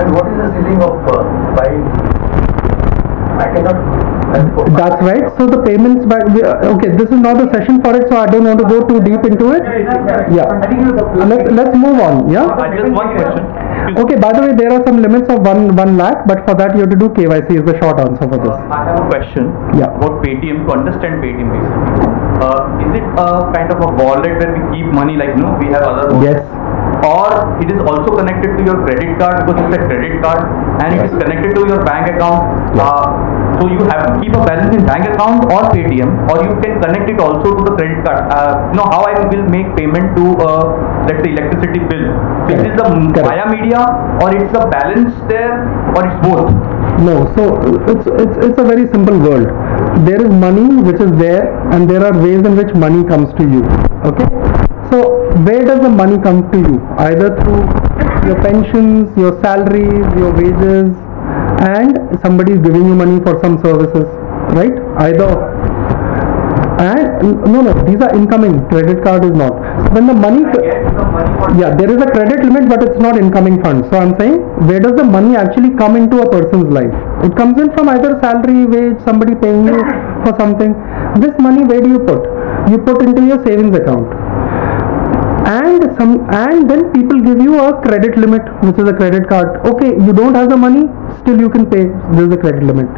And what is the ceiling of buying? I cannot. That's right. So the payments back. Okay, this is not a session for it, so I don't want to go too deep into it. Yeah. Let's move on. Yeah. Just one question. Okay. By the way, there are some limits of 1 lakh, but for that you have to do KYC. Is the short answer for this. I have a question. Yeah. About Paytm, to understand Paytm basically. Is it a kind of a wallet where we keep money, like we have other? Yes. Or it is also connected to your credit card, because it's a credit card, and it is connected to your bank account. So you have to keep a balance in bank account or Paytm, or you can connect it also to the credit card. How I will make payment to let's say electricity bill. So is it via media, or it's a balance there, or it's both? No. So it's a very simple world. There is money which is there, and there are ways in which money comes to you. Okay. So where does the money come to you? Either through your pensions, your salaries, your wages, and somebody is giving you money for some services, right? No, these are incoming. Credit card is not. So when the money, there is a credit limit, but it's not incoming funds. So I'm saying, where does the money actually come into a person's life? It comes in from either salary, wage, somebody paying you for something. This money, where do you put? You put into your savings account. And then people give you a credit limit, which is a credit card. Okay, you don't have the money, still you can pay. This is a credit limit.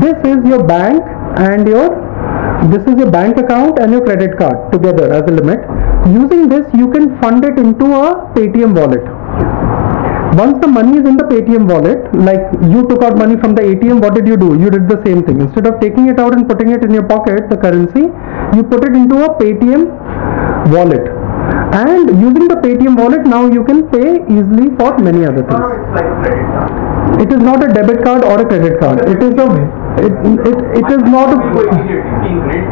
This is your bank and this is your bank account and your credit card together as a limit. Using this, you can fund it into a Paytm wallet. Once the money is in the Paytm wallet, like you took out money from the ATM, what did you do? You did the same thing. Instead of taking it out and putting it in your pocket, the currency, you put it into a Paytm wallet. And using the Paytm wallet, now you can pay easily for many other things. It's like a credit card. It is not a debit card or a credit card. It is not a. In credit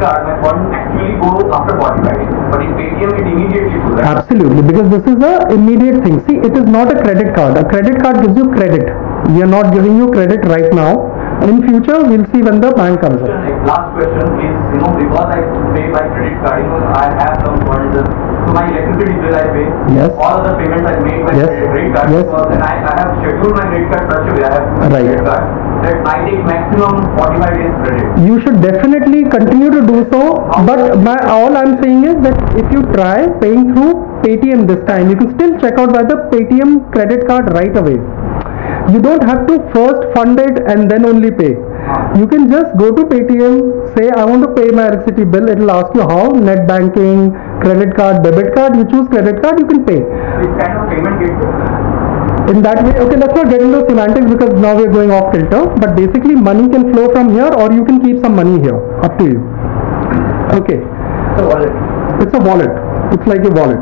card, my fund actually goes after 45 days, but in Paytm it immediately goes. Absolutely, because this is a immediate thing. See, it is not a credit card. A credit card gives you credit. We are not giving you credit right now. In future, we'll see when the bank comes up. Last question is, because I pay by credit card, I have some funds. So my electricity bill I pay. Yes. All other payments I make by credit card. Yes. And I have scheduled my credit card such a way. I have credit card that I take maximum 45 days credit. You should definitely continue to do so. But all I'm saying is that if you try paying through Paytm this time, you can still check out by the Paytm credit card right away. You don't have to first fund it and then only pay. You can just go to Paytm, say I want to pay my electricity bill. It will ask you how, net banking, credit card, debit card. You choose credit card, you can pay. Which kind of payment gateway? In that way, okay, let's not get into semantics because now we are going off kilter. But basically, money can flow from here, or you can keep some money here. Up to you. Okay. It's a wallet. It's a wallet. It's like a wallet.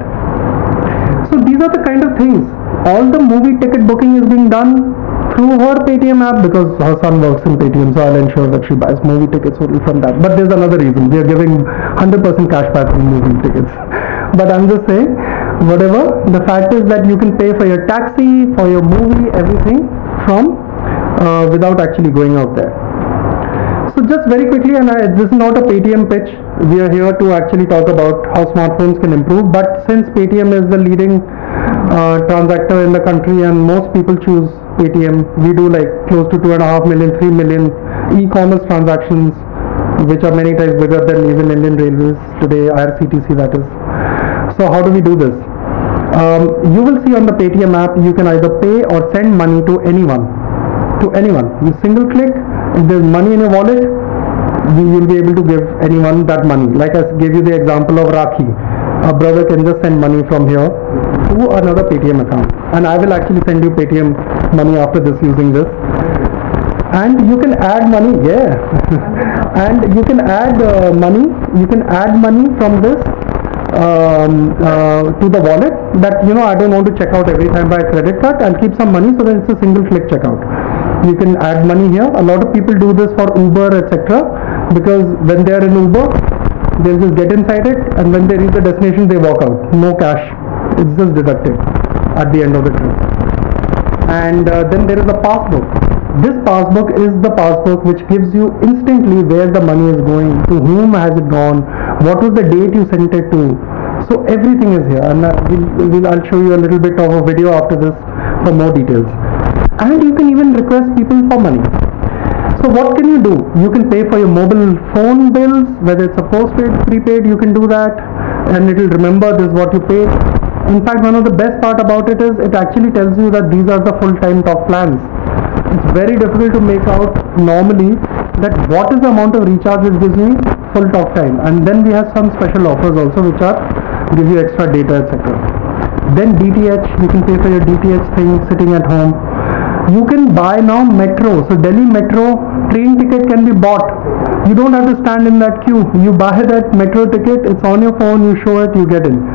So these are the kind of things. All the movie ticket booking is being done through her Paytm app because her son works in Paytm, so I'll ensure that she buys movie tickets only from that. But there's another reason. We are giving 100% cash back on movie tickets. But I'm just saying, whatever, the fact is that you can pay for your taxi, for your movie, everything from without actually going out there. So just very quickly, and this is not a Paytm pitch, we are here to actually talk about how smartphones can improve. But since Paytm is the leading transactor in the country and most people choose Paytm, we do like close to 2.5 million, 3 million e-commerce transactions, which are many times bigger than even Indian Railways today, IRCTC that is. So how do we do this? You will see on the Paytm app, you can either pay or send money to anyone. You single click, if there's money in your wallet, you will be able to give anyone that money. Like I gave you the example of Rakhi. A brother can just send money from here to another Paytm account. And I will actually send you Paytm money after this using this. And you can add money, and you can add money from this to the wallet that, I don't want to check out every time by a credit card. I'll keep some money so that it's a single click checkout. You can add money here. A lot of people do this for Uber, etc. Because when they are in Uber, they'll just get inside it, and when they reach the destination, they walk out. No cash. It's just deducted at the end of the trip. And then there is a passbook. This passbook is the passbook which gives you instantly where the money is going, to whom has it gone, what was the date you sent it to. So everything is here, and I'll show you a little bit of a video after this for more details. And you can even request people for money. So what can you do? You can pay for your mobile phone bills, whether it's a postpaid, prepaid, you can do that, and it will remember this is what you paid. In fact, one of the best part about it is it actually tells you that these are the full-time talk plans. It's very difficult to make out normally that what is the amount of recharge which gives me full talk time, and then we have some special offers also which are give you extra data, etc. Then DTH, you can pay for your DTH thing sitting at home. You can buy now metro. So Delhi metro train ticket can be bought. You don't have to stand in that queue. You buy that metro ticket, it's on your phone, you show it, you get in.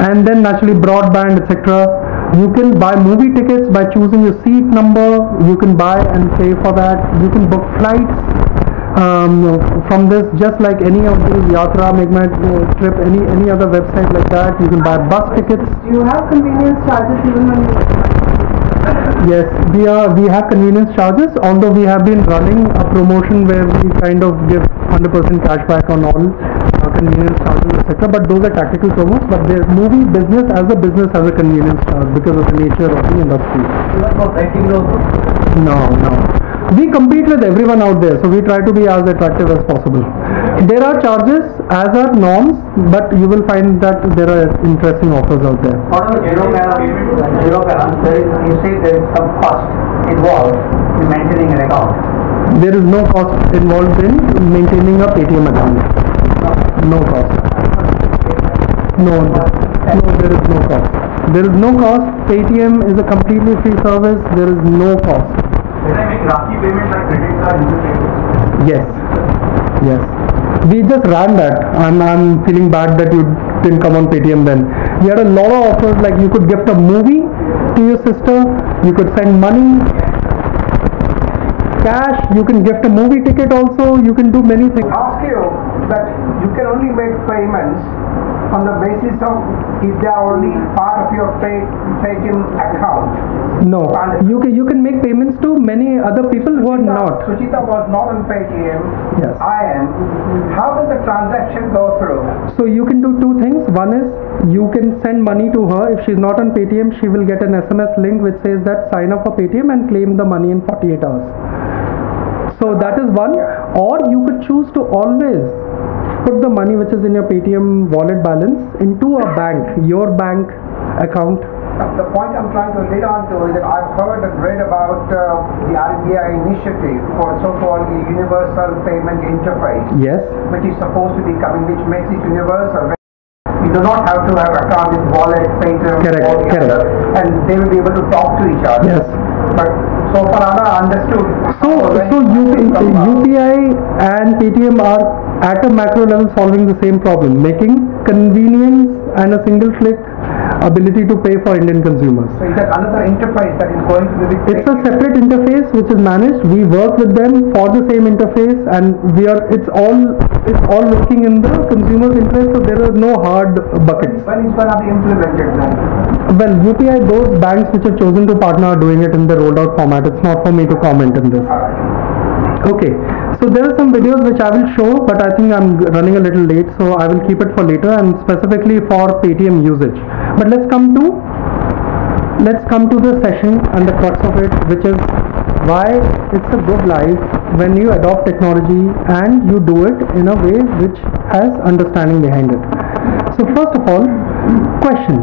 And then naturally broadband, etc. You can buy movie tickets by choosing your seat number. You can buy and pay for that. You can book flights from this, just like any of these Yatra, Make My Trip, any other website like that. You can buy bus tickets. Do you have convenience charges even when you... Yes, we have convenience charges, although we have been running a promotion where we kind of give 100% cash back on all convenience charges, etc. But those are tactical promos, but the movie business as a business has a convenience charge because of the nature of the industry. No. We compete with everyone out there, so we try to be as attractive as possible. There are charges as are norms, but you will find that there are interesting offers out there. You say there is some cost involved in maintaining an account. There is no cost involved in maintaining a Paytm account. No cost. No, there is no cost. There is no cost. Paytm is a completely free service. There is no cost. Can I make Rakhi payment like credit card? Yes. We just ran that. I'm feeling bad that you didn't come on Paytm then. We had a lot of offers, like you could gift a movie to your sister, you could send money, cash, you can gift a movie ticket also, you can do many things. I ask you that you can only make payments on the basis of if they are only part of your Paytm account. No, you can make payments to many other people who are not. Suchita was not on Paytm. Yes. I am. How does the transaction go through? So you can do two things. One is you can send money to her. If she's not on Paytm, she will get an SMS link which says that sign up for Paytm and claim the money in 48 hours. So that is one. Or you could choose to always put the money which is in your Paytm wallet balance into a bank, your bank account. The point I'm trying to lead on to is that I've heard and read about the RBI initiative for so-called universal payment interface. Yes. Which is supposed to be coming, which makes it universal. You do not have to have account with wallet, Paytm, correct. And they will be able to talk to each other. Yes. But so far I understood. So UPI and Paytm are at a macro level solving the same problem, making convenience and a single click ability to pay for Indian consumers. So is that another interface that is going to be with It's a separate interface which is managed. We work with them for the same interface, and it's all working in the consumer's interest, so there are no hard buckets. When is going to be implemented then? Well, UPI, those banks which have chosen to partner are doing it in the rolled out format. It's not for me to comment on this. Okay, so there are some videos which I will show, but I think I'm running a little late, so I will keep it for later and specifically for Paytm usage. But let's come to the session and the crux of it, which is why it's a good life when you adopt technology and you do it in a way which has understanding behind it. So first of all, question: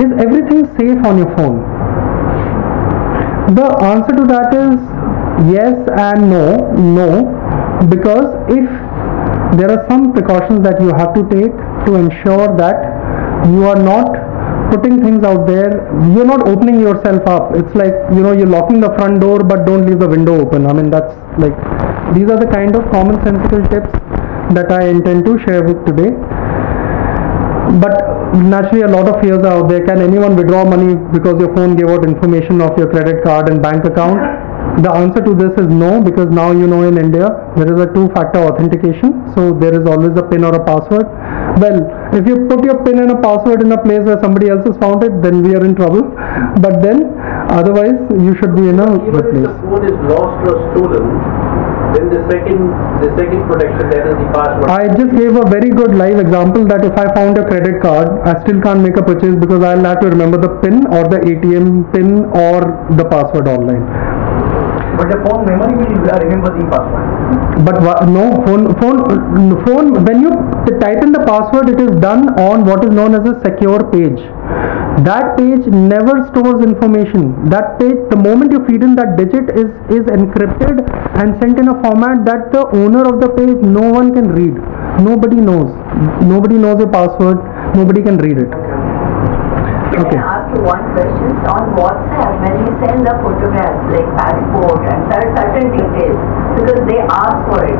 is everything safe on your phone? The answer to that is yes and no, because if there are some precautions that you have to take to ensure that you are not putting things out there, you're not opening yourself up. It's like, you're locking the front door but don't leave the window open. I mean, that's like, these are the kind of common sensical tips that I intend to share with today. But naturally a lot of fears are out there. Can anyone withdraw money because your phone gave out information of your credit card and bank account? The answer to this is no, because now in India there is a two-factor authentication, so there is always a PIN or a password. Well, if you put your PIN and a password in a place where somebody else has found it, then we are in trouble. But then otherwise you should be in a good place. Even if the phone is lost or stolen, then the second protection, that is the password. I just gave a very good live example that if I found a credit card, I still can't make a purchase because I'll have to remember the PIN or the ATM PIN or the password online. But the phone memory will remember the password. But no, phone. When you type in the password, it is done on what is known as a secure page. That page never stores information. That page, the moment you feed in that digit, is encrypted and sent in a format that the owner of the page, no one can read. Nobody knows. Nobody knows your password. Nobody can read it. Can I ask you one question? On WhatsApp, when you send the photographs like passport and certain details, because they ask for it,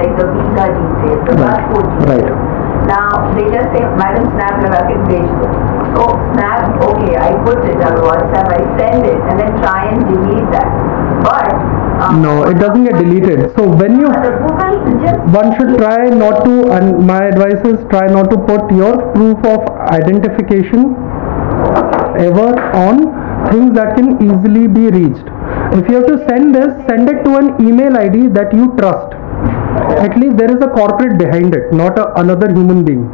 like the visa details, the passport details. Now they just say, Madam Snap lगा के भेज दो. So Snap, okay, I put it on WhatsApp, I send it, and then try and delete that. But no, it doesn't get deleted. So when you, one should try not to, and my advice is try not to put your proof of identification ever on things that can easily be reached. If you have to send this, send it to an email ID that you trust. At least there is a corporate behind it, not another human being.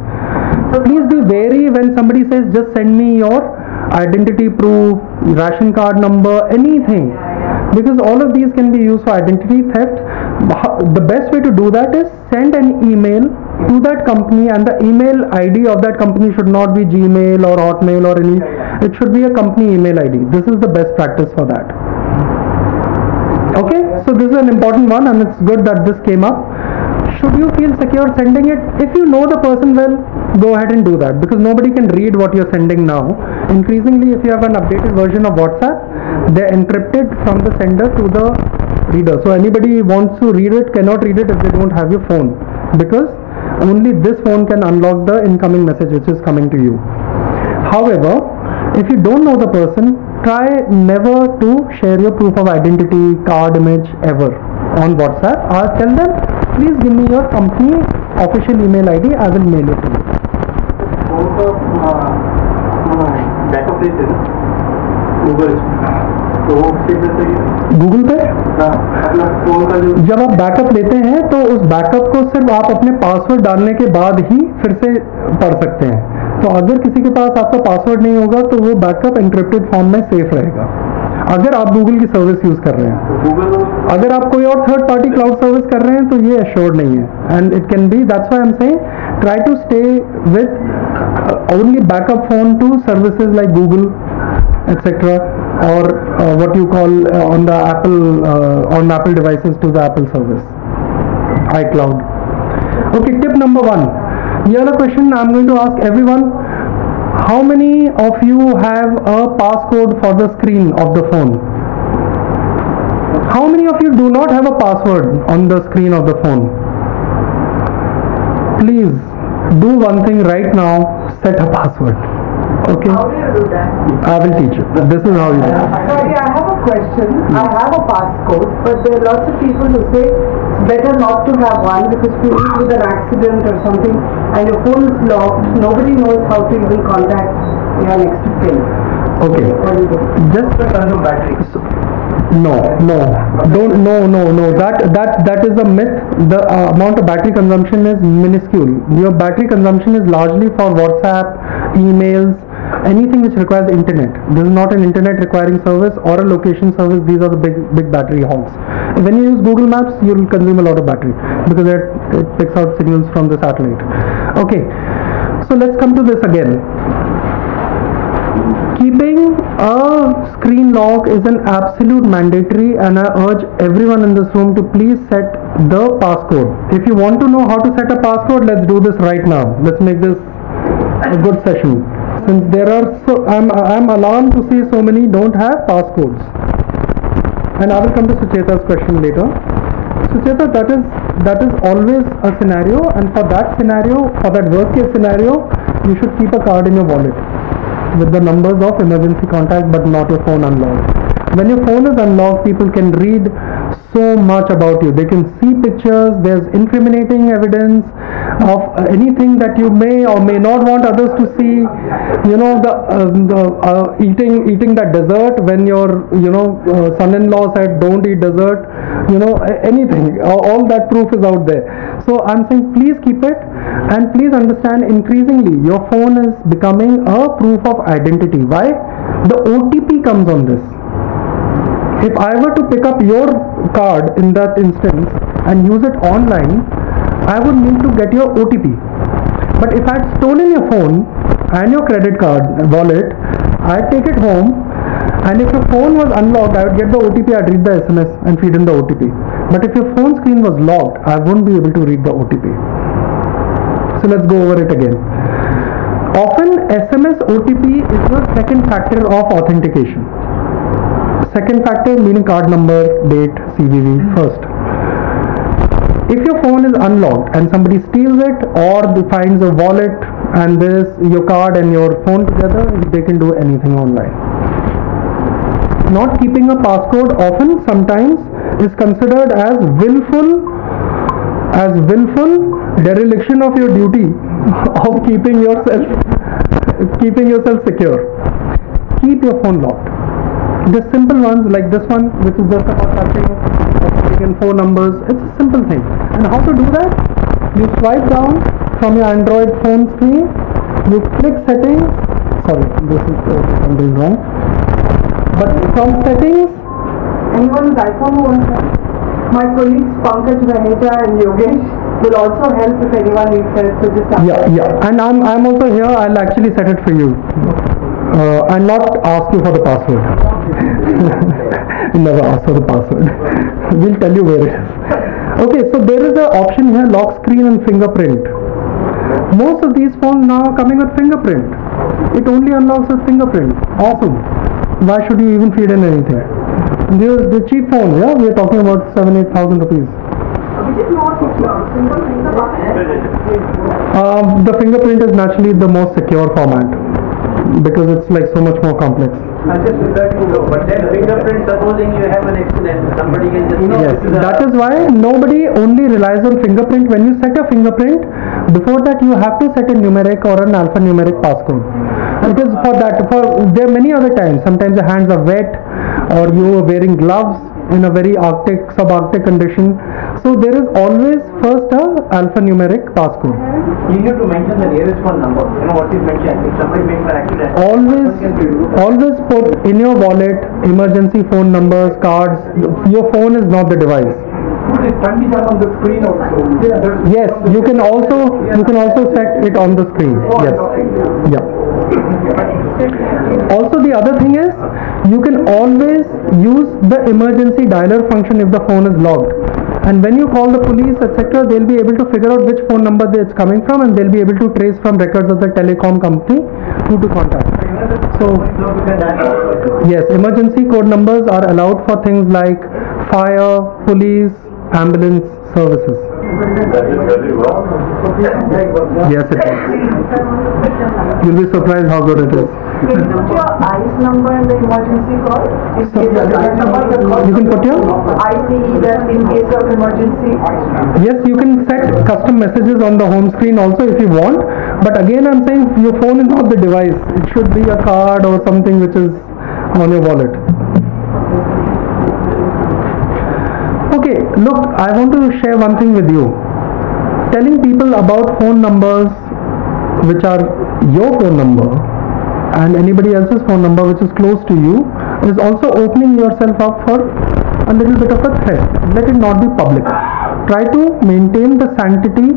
So please be wary when somebody says just send me your identity proof, ration card number, anything, because all of these can be used for identity theft. The best way to do that is send an email to that company, and the email ID of that company should not be Gmail or Hotmail or any, it should be a company email ID. This is the best practice for that. Okay, so this is an important one, and it's good that this came up. Should you feel secure sending it? If you know the person well, go ahead and do that, because nobody can read what you're sending now. Increasingly, if you have an updated version of WhatsApp, they're encrypted from the sender to the reader. So anybody who wants to read it cannot read it if they don't have your phone, because only this phone can unlock the incoming message which is coming to you. However, if you don't know the person, try never to share your proof of identity, card image ever on WhatsApp, or tell them, please give me your company official email ID, I will mail it to you. Backup लेते हैं Google तो वो Google पे जब आप backup लेते हैं तो उस बैकअप को सिर्फ आप अपने पासवर्ड डालने के बाद ही फिर से पढ़ सकते हैं। तो अगर किसी के पास आपका पासवर्ड नहीं होगा तो वो बैकअप एन्क्रिप्टेड फॉर्म में सेफ रहेगा अगर आप गूगल की सर्विस यूज कर रहे हैं। अगर आप कोई और थर्ड पार्टी क्लाउड सर्विस कर रहे हैं तो ये एश्योर्ड नहीं है and it can be that's why I am saying try to stay with only backup phone to services like Google etc. or what you call on Apple devices to the Apple service, iCloud. Okay, tip number 1. Here a question I'm going to ask everyone. How many of you have a passcode for the screen of the phone? How many of you do not have a password on the screen of the phone? Please do one thing right now, set a password. Okay. How do you do that? I will teach you. This is how you do it. Sorry, I have a question. I have a passcode, but there are lots of people who say it's better not to have one because if you meet with an accident or something and your phone is locked, nobody knows how to even contact your next of kin. Okay. Just consume battery. No. That is a myth. The amount of battery consumption is minuscule. Your battery consumption is largely for WhatsApp, emails, anything which requires internet. This is not an internet requiring service or a location service. These are the big battery hogs. When you use Google Maps, you will consume a lot of battery because it picks out signals from the satellite. Okay, so let's come to this again. Keeping a screen lock is an absolute mandatory, and I urge everyone in this room to please set the passcode. If you want to know how to set a passcode, let's do this right now. Let's make this a good session. Since there are I'm alarmed to see so many don't have passcodes. And I will come to Sucheta's question later. Sucheta, that is always a scenario, and for that scenario, for that worst case scenario, you should keep a card in your wallet with the numbers of emergency contact, but not your phone unlocked. When your phone is unlocked, people can read so much about you. They can see pictures, there's incriminating evidence of anything that you may or may not want others to see. You know, eating that dessert when your son-in-law said don't eat dessert. You know, anything, all that proof is out there. So I'm saying please keep it, and please understand increasingly your phone is becoming a proof of identity. Why? The OTP comes on this. If I were to pick up your card in that instance and use it online, I would need to get your OTP. But if I had stolen your phone and your credit card wallet, I'd take it home, and if your phone was unlocked, I would get the OTP, I'd read the SMS and feed in the OTP. But if your phone screen was locked, I wouldn't be able to read the OTP. So let's go over it again. Often SMS OTP is the second factor of authentication. Second factor meaning card number, date, CVV first. If your phone is unlocked and somebody steals it or finds a wallet and there's your card and your phone together, they can do anything online. Not keeping a passcode often sometimes is considered as willful dereliction of your duty of keeping yourself secure. Keep your phone locked. The simple ones like this one, which is just about touching 4 numbers, it's a simple thing. And how to do that? You swipe down from your Android phone screen, you click settings, sorry, this is I'm doing wrong. But from settings, anyone with iPhone who wants help? My colleagues Pankaj Vaheja and Yogesh will also help if anyone needs help. So just ask. Yeah. And I'm also here. I'll actually set it for you, and not ask you for the password. Never ask for the password. We'll tell you where it is. Okay, so there is an option here: lock screen and fingerprint. Most of these phones now are coming with fingerprint. It only unlocks with fingerprint. Awesome. Why should you even feed in anything? The cheap phone, yeah, we are talking about 7,000-8,000 rupees. Which is more secure? The fingerprint is naturally the most secure format because it's like so much more complex. I'm just letting you know, but then fingerprint, supposing you have an accident, somebody can just... Yes, that is why nobody only relies on fingerprint. When you set a fingerprint, Before that, you have to set a numeric or an alphanumeric passcode. It is for that. There are many other times. Sometimes your hands are wet, or you are wearing gloves in a very Arctic, subarctic condition. So there is always first a alphanumeric passcode. You need to mention the nearest phone number. You know what is mentioned. If somebody makes an accident, Always put in your wallet emergency phone numbers, cards. Your phone is not the device. put it can be done on the screen also. Yes, you can also set it on the screen. Yes. Yeah. Also, the other thing is, you can always use the emergency dialer function if the phone is logged. And when you call the police, etc., they'll be able to figure out which phone number it's coming from, and they'll be able to trace from records of the telecom company who to contact. So, yes, emergency code numbers are allowed for things like fire, police, ambulance services. Yes, it is. You'll be surprised how good it is. Can you put your ICE number in the emergency call? In case of You can put your ICE that in case of emergency. Yes, you can set custom messages on the home screen also if you want. But again, I'm saying your phone is not the device. It should be a card or something which is on your wallet. Okay, look, I want to share one thing with you. Telling people about phone numbers which are your phone number and anybody else's phone number which is close to you is also opening yourself up for a little bit of a threat. Let it not be public. Try to maintain the sanctity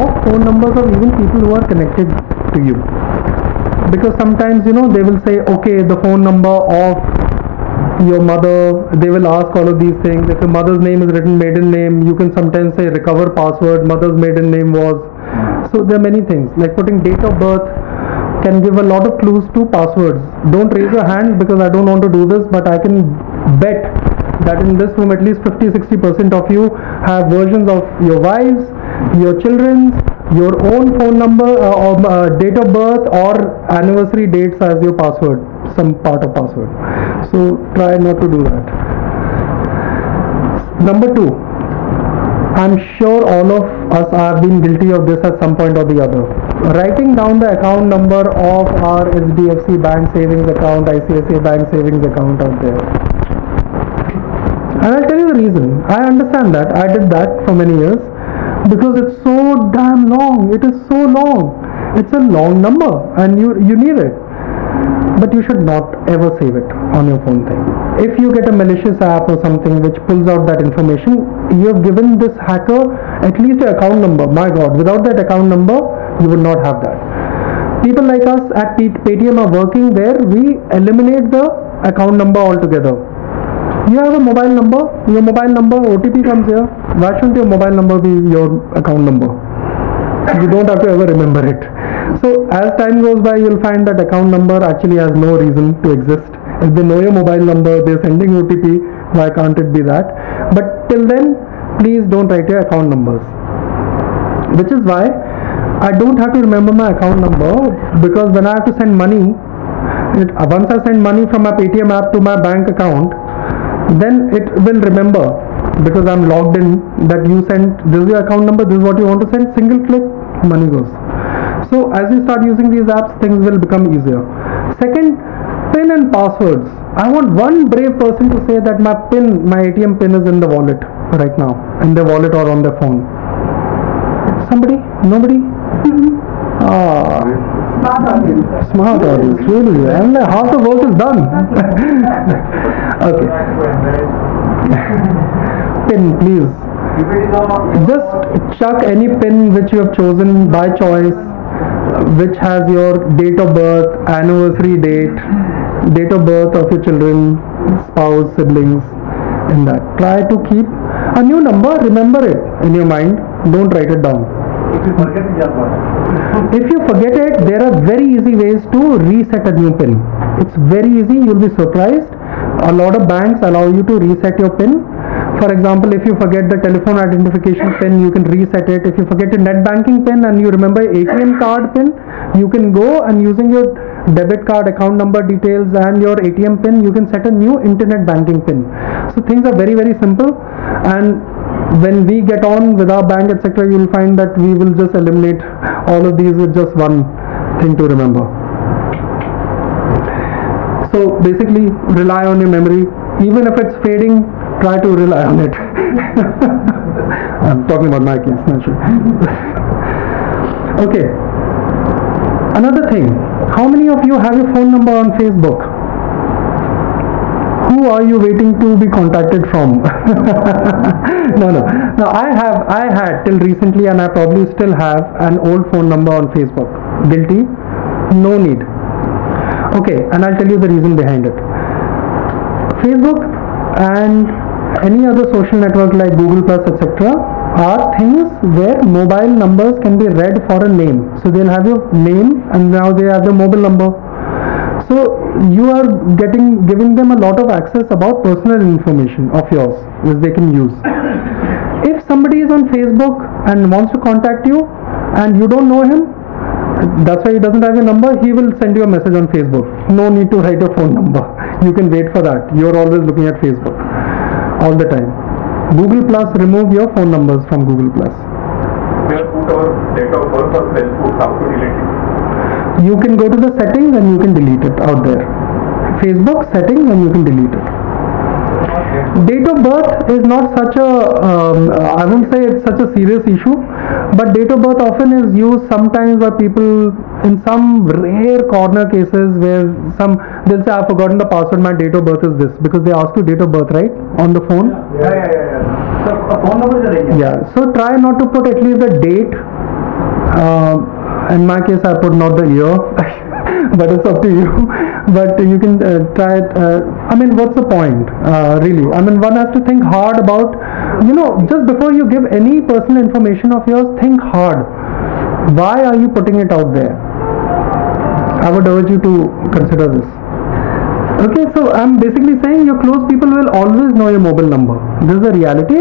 of phone numbers of even people who are connected to you. Because sometimes, they will say, okay, the phone number of your mother, they will ask all of these things. If your mother's name is written maiden name, you can sometimes say recover password, mother's maiden name was. So there are many things, like putting date of birth can give a lot of clues to passwords. Don't raise your hand because I don't want to do this, but I can bet that in this room at least 50-60% of you have versions of your wives, your children's, your own phone number or date of birth or anniversary dates as your password, some part of password. So try not to do that. Number 2, I'm sure all of us have been guilty of this at some point or the other. Writing down the account number of our SBFC bank savings account, ICICI bank savings account out there. And I'll tell you the reason. I understand that. I did that for many years because it's so damn long. It is so long. It's a long number and you need it. But you should not ever save it on your phone thing. If you get a malicious app or something which pulls out that information, you have given this hacker at least an account number. My God, without that account number, you would not have that. People like us at Paytm are working where we eliminate the account number altogether. You have a mobile number, your mobile number, OTP comes here. Why shouldn't your mobile number be your account number? You don't have to ever remember it. So as time goes by, you'll find that account number actually has no reason to exist. If they know your mobile number, they're sending OTP, why can't it be that? But till then, please don't write your account numbers. Which is why I don't have to remember my account number, because when I have to send money, once I send money from my Paytm app to my bank account, then it will remember, because I'm logged in, that you sent, this is your account number, this is what you want to send, single click, money goes. So as you start using these apps, things will become easier. Second, PIN and passwords. I want one brave person to say that my ATM PIN is in the wallet right now, in their wallet or on their phone. Somebody? Nobody? Smart audience, really. And half the work is done. Okay. PIN, please. Just chuck any PIN which you have chosen by choice, which has your date of birth, anniversary date of birth of your children, spouse, siblings, in that. Try to keep a new number, remember it in your mind, don't write it down. If you forget it, there are very easy ways to reset a new PIN. It's very easy, you'll be surprised. A lot of banks allow you to reset your PIN. For example, if you forget the telephone identification PIN, you can reset it. If you forget your net banking PIN and you remember ATM card PIN, you can go and using your debit card account number details and your ATM PIN, you can set a new internet banking PIN. So things are very, very simple, and when we get on with our bank, etc., you will find that we will just eliminate all of these with just one thing to remember. So basically, rely on your memory. Even if it's fading, try to rely on it. I'm talking about my case, naturally. Okay. Another thing. How many of you have your phone number on Facebook? Who are you waiting to be contacted from? No. Now I had till recently, and I probably still have an old phone number on Facebook. Guilty? No need. Okay, and I'll tell you the reason behind it. Facebook and any other social network like Google Plus, etc., are things where mobile numbers can be read for a name. So they'll have your name, and now they have the mobile number. So you are giving them a lot of access about personal information of yours, which they can use. If somebody is on Facebook and wants to contact you, and you don't know him, that's why he doesn't have your number, he will send you a message on Facebook. No need to write a phone number. You can wait for that. You're always looking at Facebook all the time. Google Plus, remove your phone numbers from Google Plus. We have put our date of birth on Facebook, how to delete it? You can go to the settings and you can delete it out there. Facebook settings and you can delete it. Date of birth is not such a, I won't say it's such a serious issue, but date of birth often is used sometimes by people in some rare corner cases where they'll say, I've forgotten the password, my date of birth is this, because they ask you date of birth, right, on the phone. Yeah. So a phone number is a Yeah, so try not to put at least the date. In my case, I put not the year, but it's up to you. But you can try it. I mean, what's the point, really? I mean, one has to think hard about, just before you give any personal information of yours, think hard. Why are you putting it out there? I would urge you to consider this. Okay, so I'm basically saying your close people will always know your mobile number. This is a reality,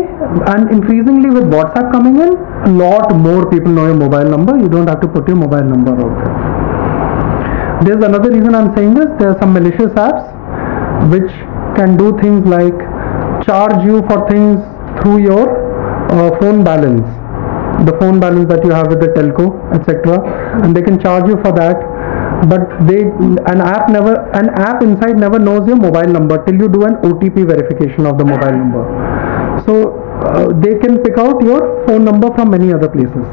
and increasingly with WhatsApp coming in, a lot more people know your mobile number. You don't have to put your mobile number out there. There's another reason I'm saying this. There are some malicious apps which can do things like charge you for things through your phone balance, the phone balance that you have with the telco, etc., and they can charge you for that. But an app inside never knows your mobile number till you do an OTP verification of the mobile number. So they can pick out your phone number from many other places.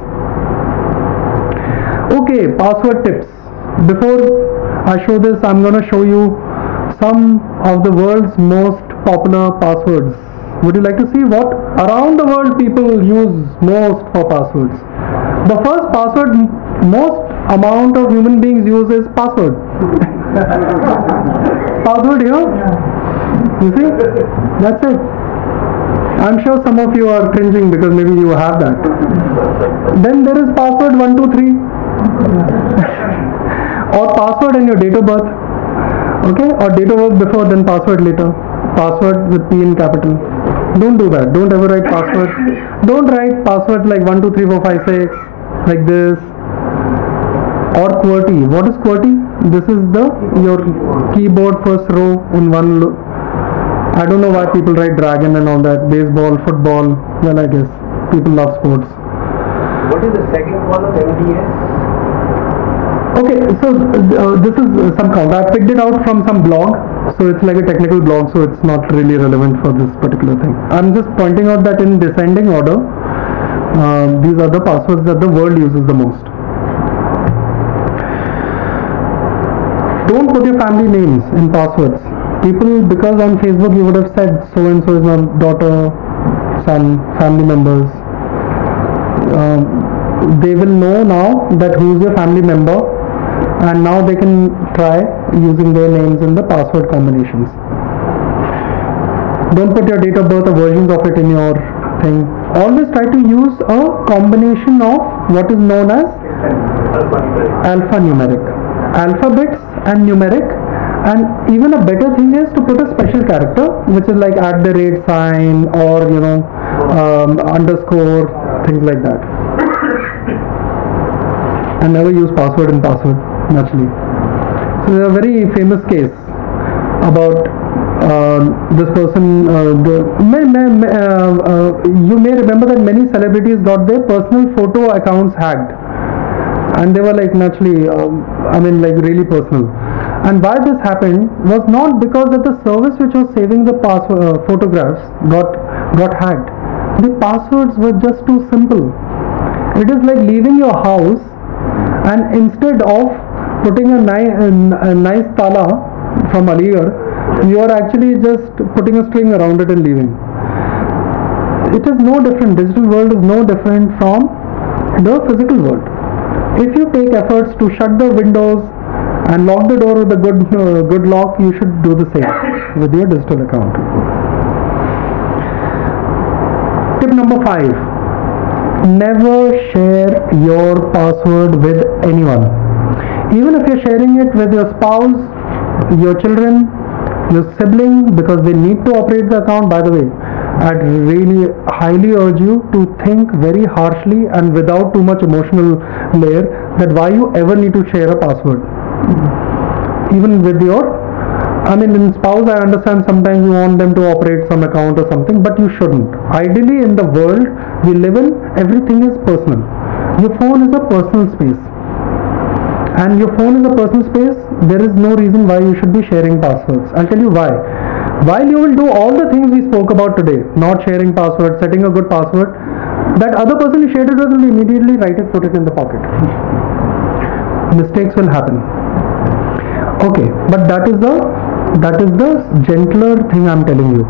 Okay, password tips. Before I show this, I'm going to show you some of the world's most popular passwords. Would you like to see what around the world people use most for passwords? The first password most amount of human beings use is password. Password here. You see? That's it. I'm sure some of you are cringing because maybe you have that. Then there is password 123. Or password and your date of birth. Okay? Or date of birth before, then password later. Password with P in capital. Don't do that. Don't ever write password. Don't write passwords like 1, 2, 3, 4, 5, 6 like this. Or QWERTY. What is QWERTY? This is your keyboard first row in one. I don't know why people write dragon and all that. Baseball, football. Well, I guess people love sports. What is the second column, MDS? Okay, so this is some count. I picked it out from some blog. So it's like a technical blog, so it's not really relevant for this particular thing. I'm just pointing out that in descending order, these are the passwords that the world uses the most. Don't put your family names in passwords. People, because on Facebook you would have said so and so is my daughter, son, family members. They will know now that who is your family member, and now they can try using their names in the password combinations. Don't put your date of birth or versions of it in your thing. Always try to use a combination of what is known as alphanumeric. Alphabets and numeric, and even a better thing is to put a special character which is like @ sign or underscore, things like that. And never use password in password, naturally. So there's a very famous case about this person, you may remember that many celebrities got their personal photo accounts hacked, and they were like naturally, like really personal. And why this happened was not because that the service which was saving the photographs got hacked. The passwords were just too simple. It is like leaving your house, and instead of putting a nice tala from Aligarh, you are actually just putting a string around it and leaving. It is no different. Digital world is no different from the physical world. If you take efforts to shut the windows and lock the door with a good lock, you should do the same with your digital account. Tip number 5. Never share your password with anyone. Even if you're sharing it with your spouse, your children, your sibling, because they need to operate the account. By the way, I'd really highly urge you to think very harshly and without too much emotional layer that why you ever need to share a password. Even with your, in spouse, I understand sometimes you want them to operate some account or something, but you shouldn't. Ideally, in the world we live in, everything is personal. Your phone is a personal space. And your phone is a personal space, there is no reason why you should be sharing passwords. I'll tell you why. While you will do all the things we spoke about today, not sharing password, setting a good password, that other person you shared it with will immediately write it, put it in the pocket. Mistakes will happen. Okay, but that is the gentler thing I'm telling you.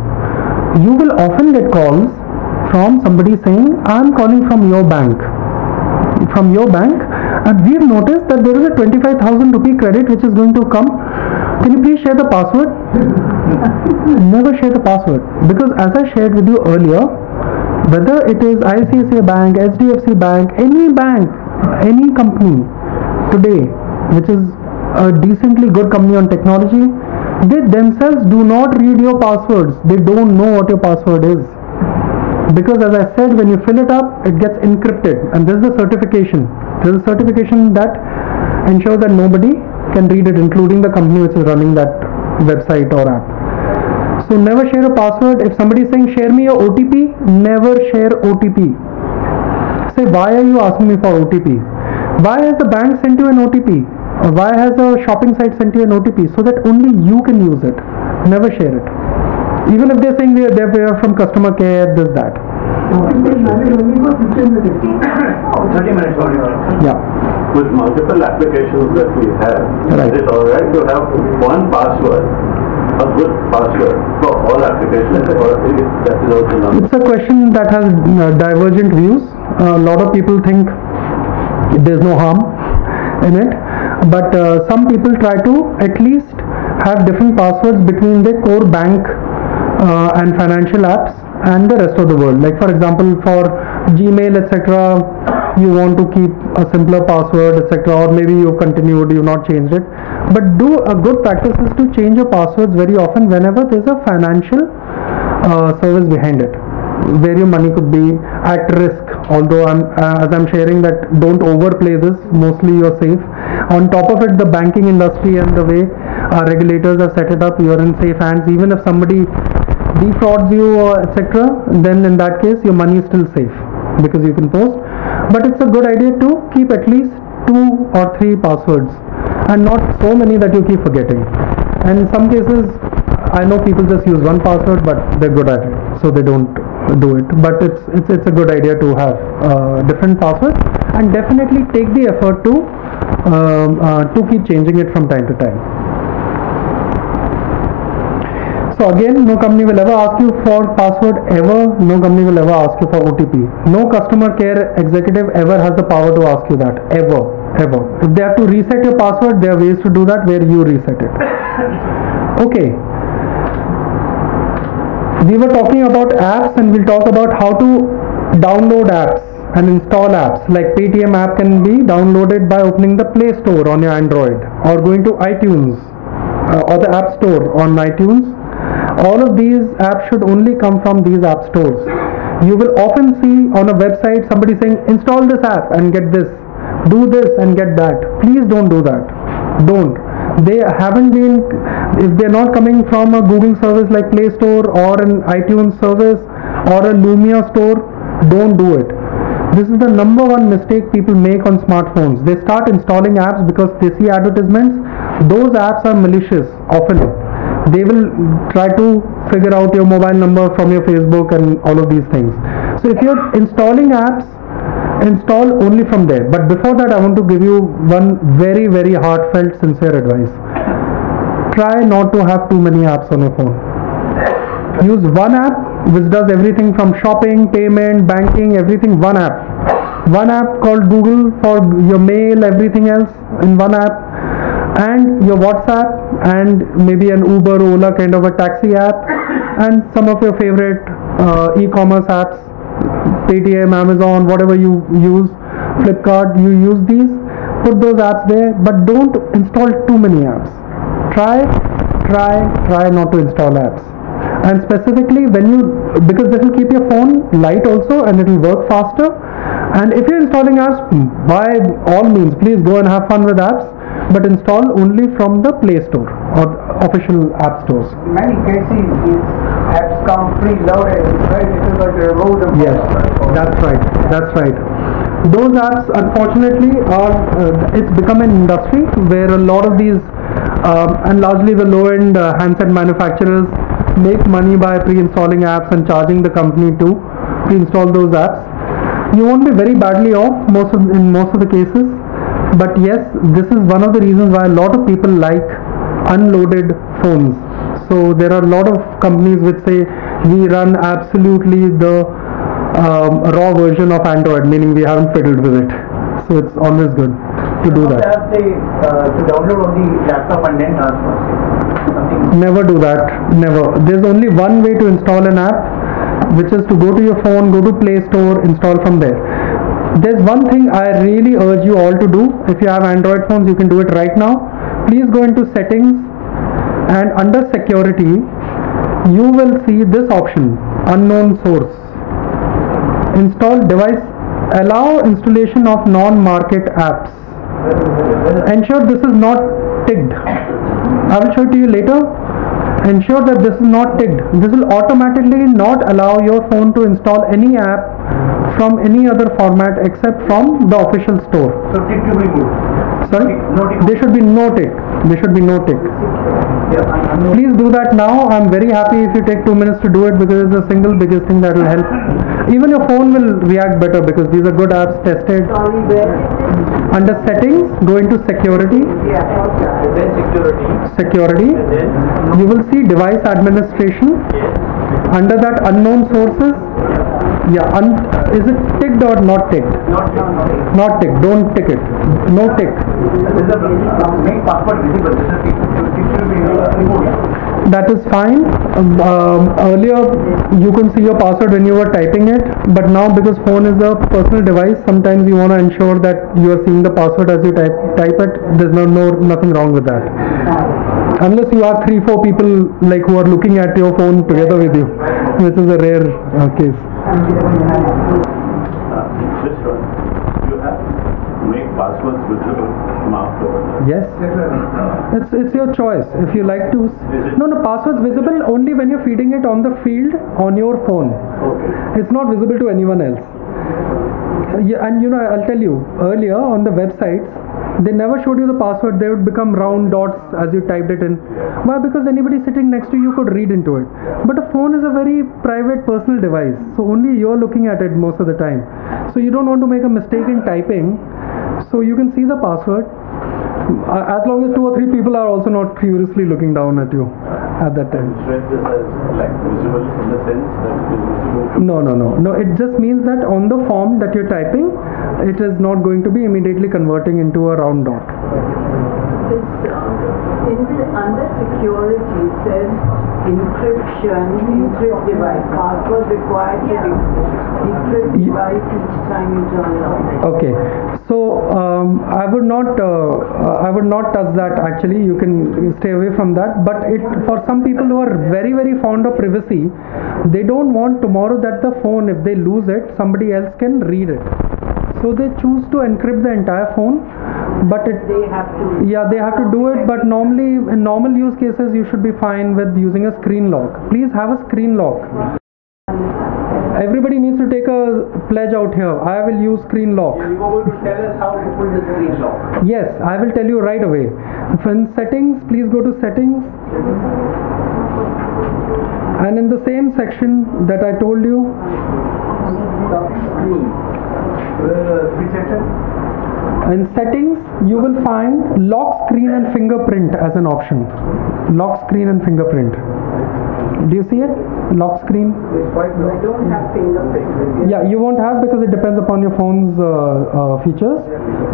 You will often get calls from somebody saying, I'm calling from your bank. From your bank, and we've noticed that there is a 25,000 rupee credit which is going to come. Can you please share the password? Never share the password, because as I shared with you earlier, whether it is ICICI Bank, HDFC Bank, any company today which is a decently good company on technology, they themselves do not read your passwords. They don't know what your password is. Because as I said, when you fill it up, it gets encrypted, and this is the certification. There is a certification that ensures that nobody can read it, including the company which is running that website or app. So never share a password. If somebody is saying share me your OTP, never share OTP. Say, why are you asking me for OTP? Why has the bank sent you an OTP? Why has a shopping site sent you an OTP? So that only you can use it. Never share it. Even if they're saying they're from customer care, this, that. 30 minutes only. Yeah. With multiple applications that we have, right. It's alright to have one password, a good password for all applications, or that is also not. It's a question that has divergent views. A lot of people think there's no harm in it, but some people try to at least have different passwords between their core bank and financial apps and the rest of the world. Like for example, for Gmail, etc., you want to keep a simpler password, etc., or maybe you continued, you've not changed it. But a good practice is to change your passwords very often whenever there's a financial service behind it, where your money could be at risk. Although as I'm sharing that, don't overplay this, mostly you're safe. On top of it, the banking industry and the way our regulators have set it up, you're in safe hands. Even if somebody defrauds you, etc., then in that case your money is still safe because you can post. But it's a good idea to keep at least 2 or 3 passwords, and not so many that you keep forgetting. And in some cases, I know people just use one password, but they're good at it, so they don't do it. But it's a good idea to have different passwords, and definitely take the effort to keep changing it from time to time. So again, no company will ever ask you for password ever. No company will ever ask you for OTP. No customer care executive ever has the power to ask you that, ever. If they have to reset your password, there are ways to do that where you reset it. Okay. We were talking about apps, and we'll talk about how to download apps and install apps. Like Paytm app can be downloaded by opening the Play Store on your Android, or going to iTunes or the App Store on iTunes. All of these apps should only come from these app stores. You will often see on a website somebody saying, install this app and get this, do this and get that. Please don't do that. Don't. They haven't been, if they're not coming from a Google service like Play Store or an iTunes service or a Lumia store, don't do it. This is the number one mistake people make on smartphones. They start installing apps because they see advertisements. Those apps are malicious often. They will try to figure out your mobile number from your Facebook and all of these things. So if you're installing apps, install only from there. But before that, I want to give you one very, very heartfelt, sincere advice. Try not to have too many apps on your phone. Use one app which does everything from shopping, payment, banking, everything. One app. One app called Google for your mail, everything else in one app. And your WhatsApp and maybe an Uber, Ola kind of a taxi app, and some of your favorite e-commerce apps, Paytm, Amazon, whatever you use, Flipkart, you use these. Put those apps there, but don't install too many apps. Try not to install apps. And specifically because this will keep your phone light also and it will work faster. And if you're installing apps, by all means, please go and have fun with apps, but install only from the Play Store or official app stores. In many cases, these apps come preloaded. It's very difficult to remove them. Yes, that's right. Those apps, unfortunately, it's become an industry where a lot of these, and largely the low-end handset manufacturers make money by pre-installing apps and charging the company to pre-install those apps. You won't be very badly off in most of the cases. But yes, this is one of the reasons why a lot of people like unloaded phones. So there are a lot of companies which say we run absolutely the raw version of Android, meaning we haven't fiddled with it. So it's always good to do that. To download on the laptop and then transfer. Never do that. Never. There's only one way to install an app, which is to go to your phone, go to Play Store, install from there. There's one thing I really urge you all to do. If you have Android phones, you can do it right now. Please go into settings and under security, you will see this option, unknown source. Install device, allow installation of non-market apps. Ensure this is not ticked. I will show it to you later. Ensure that this is not ticked. This will automatically not allow your phone to install any app from any other format except from the official store. So tick to be moved. Sorry? No tick. There should be no tick. There should be no tick. Please do that now. I'm very happy if you take 2 minutes to do it because it's the single biggest thing that will help. Even your phone will react better because these are good apps tested. Under settings, go into security. Then Security. You will see device administration. Under that, unknown sources. Yeah, is it ticked or not ticked? Not ticked. Don't tick it. No tick. Make password visible. That is fine. Earlier, you can see your password when you were typing it, but now because phone is a personal device, sometimes you want to ensure that you are seeing the password as you type it. There's nothing wrong with that. Unless you have 3-4 people like who are looking at your phone together with you, which is a rare case. This one, you have to make passwords visible marked over there. Yes, it's your choice. If you like to, no, password's visible only when you're feeding it on the field on your phone. Okay. It's not visible to anyone else. Yeah, and I'll tell you, earlier on the websites, they never showed you the password. They would become round dots as you typed it in. Why? Because anybody sitting next to you could read into it. But a phone is a very private personal device, so only you're looking at it most of the time. So you don't want to make a mistake in typing, so you can see the password as long as 2 or 3 people are also not curiously looking down at you at that time. Shred this as like visible in the sense that it is visible. No, it just means that on the form that you're typing, it is not going to be immediately converting into a round dot. Under security, it says encrypt device, password required to decrypt device each time you turn it on. Okay, so I would not touch that actually. You can stay away from that. But for some people who are very, very fond of privacy, they don't want tomorrow that the phone, if they lose it, somebody else can read it. So they choose to encrypt the entire phone, but they have to do it. But normally, in normal use cases, you should be fine with using a screen lock. Please have a screen lock. Everybody needs to take a pledge out here. I will use screen lock. You are going to tell us how to put the screen lock. Yes, I will tell you right away. In settings, please go to settings. And in the same section that I told you, in settings, you will find lock screen and fingerprint as an option. Lock screen and fingerprint. Do you see it? Lock screen. I don't have fingerprint. Yeah, you won't have because it depends upon your phone's features.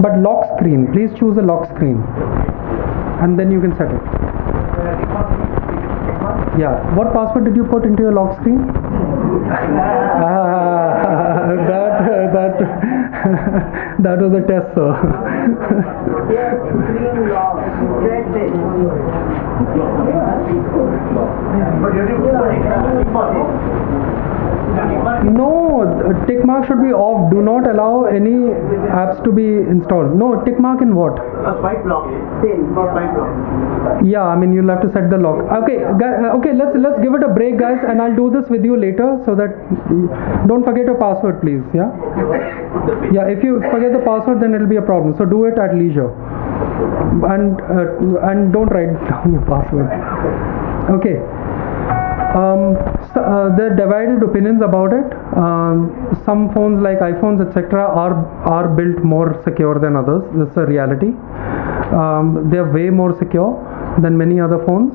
But lock screen, please choose a lock screen, and then you can set it. Yeah. What password did you put into your lock screen? That was a test, sir. Yes, screen lock. Press it. No, tick mark should be off. Do not allow any apps to be installed. No, tick mark in what? Swipe lock. Swipe lock. Yeah, I mean you'll have to set the lock. Okay, okay. Let's give it a break, guys, and I'll do this with you later. So that don't forget your password, please. Yeah. Yeah. If you forget the password, then it'll be a problem. So do it at leisure, and don't write down your password. Okay. There are divided opinions about it. Some phones like iPhones etc. are built more secure than others. That's a reality. They are way more secure than many other phones.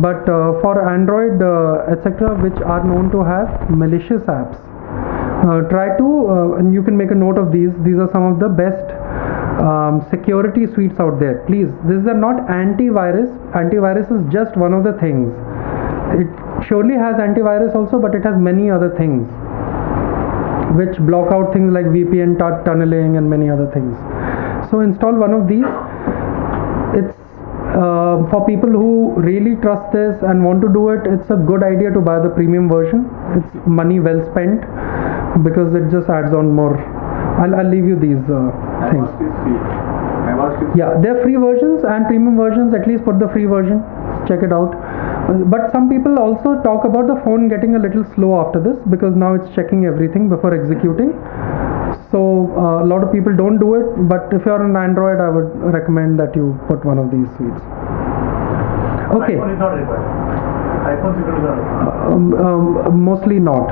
But for Android etc., which are known to have malicious apps, try to and you can make a note of these. These are some of the best security suites out there. Please, these are not antivirus. Antivirus is just one of the things. It surely has antivirus also, but it has many other things which block out things like VPN, tunneling, and many other things. So install one of these. It's for people who really trust this and want to do it. It's a good idea to buy the premium version. It's money well spent because it just adds on more. I'll leave you these things. Yeah, they're free versions and premium versions. At least put the free version. Check it out. But some people also talk about the phone getting a little slow after this because now it's checking everything before executing. So a lot of people don't do it, but if you're on Android, I would recommend that you put one of these suites. Okay. iPhone is not required. iPhone security is not required. Mostly not.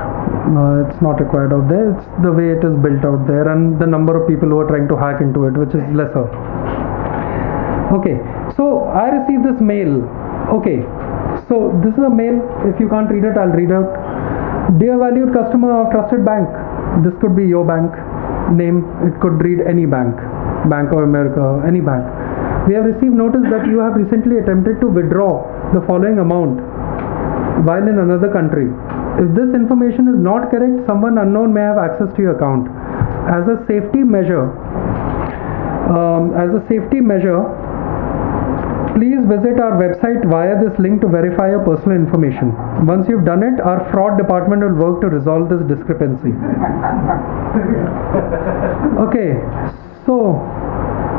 It's not required out there. It's the way it is built out there and the number of people who are trying to hack into it, which is lesser. Okay. So I received this mail. Okay. So this is a mail. If you can't read it, I'll read out. Dear valued customer of Trusted Bank. This could be your bank name. It could read any bank. Bank of America, any bank. We have received notice that you have recently attempted to withdraw the following amount while in another country. If this information is not correct, someone unknown may have access to your account. As a safety measure, please visit our website via this link to verify your personal information. Once you've done it, our fraud department will work to resolve this discrepancy. Okay, so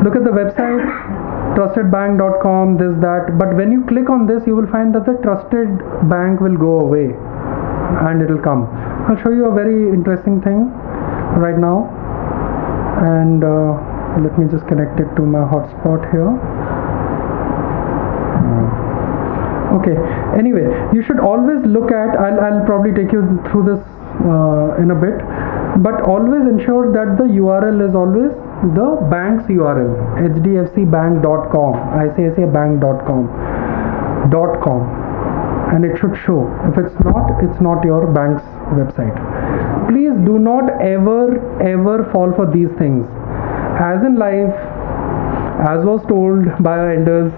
look at the website, trustedbank.com, this, that. But when you click on this, you will find that the trusted bank will go away and it will come. I'll show you a very interesting thing right now. And let me just connect it to my hotspot here. Okay, anyway, you should always look at, I'll probably take you through this in a bit, but always ensure that the URL is always the bank's URL, hdfcbank.com, iciicibank.com, and it should show. If it's not your bank's website. Please do not ever fall for these things. As in life, as was told by our elders,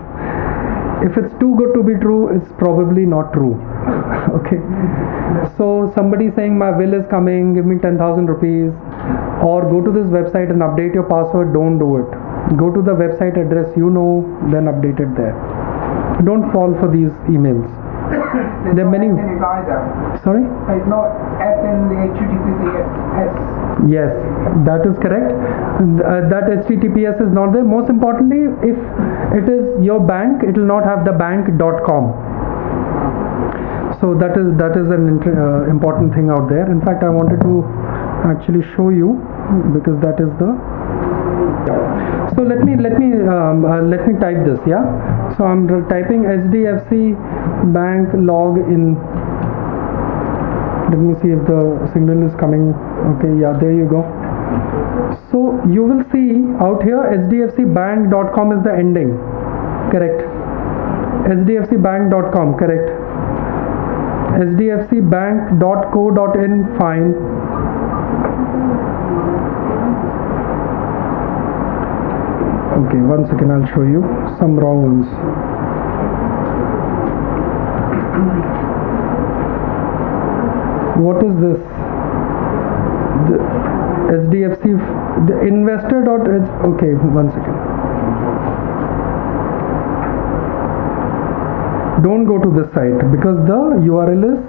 if it's too good to be true, it's probably not true. Okay. So somebody saying my bill is coming, give me 10,000 rupees, or go to this website and update your password, don't do it. Go to the website address you know, then update it there. Don't fall for these emails. There are many. S in it either. Sorry? There's no S in the HTTPS. Yes, that is correct. That HTTPS is not there. Most importantly, if it is your bank, it will not have the bank.com. So that is an important thing out there. In fact, I wanted to actually show you, because that is the. So let me type this. Yeah. So I'm typing HDFC Bank login. Let me see if the signal is coming. Okay, yeah, there you go. So you will see out here hdfcbank.com is the ending. Correct. hdfcbank.com, correct. hdfcbank.co.in, fine. Okay, one second, I'll show you some wrong ones. What is this? The SDFC, the investor dot. Okay, one second. Don't go to this site because the URL is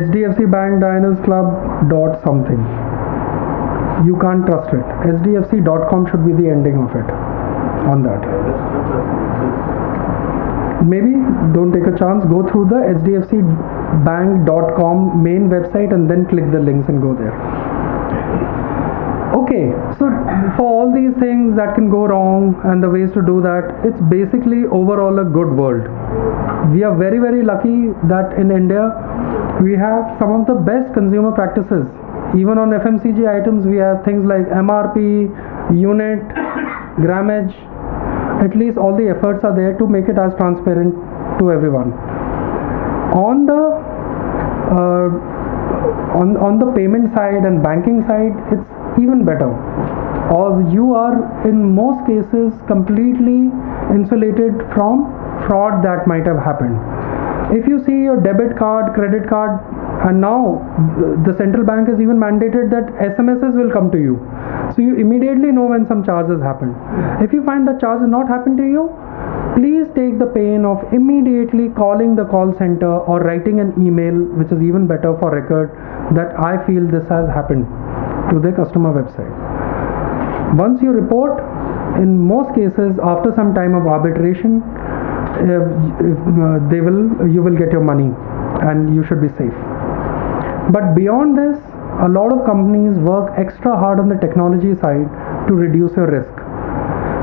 HDFC Bank Diners Club dot something. You can't trust it. HDFC.com should be the ending of it. On that. Maybe don't take a chance, go through the hdfcbank.com main website and then click the links and go there. Okay, so for all these things that can go wrong and the ways to do that, it's basically overall a good world. We are very, very lucky that in India we have some of the best consumer practices. Even on FMCG items we have things like MRP, unit, grammage. At least all the efforts are there to make it as transparent to everyone. On the payment side and banking side, it's even better. Or you are in most cases completely insulated from fraud that might have happened. If you see your debit card, credit card, and now the central bank has even mandated that SMSs will come to you. So you immediately know when some charge has happened. If you find the charge has not happened to you, please take the pain of immediately calling the call center or writing an email, which is even better for record, that I feel this has happened, to the customer website. Once you report, in most cases after some time of arbitration, you will get your money and you should be safe. But beyond this, a lot of companies work extra hard on the technology side to reduce your risk.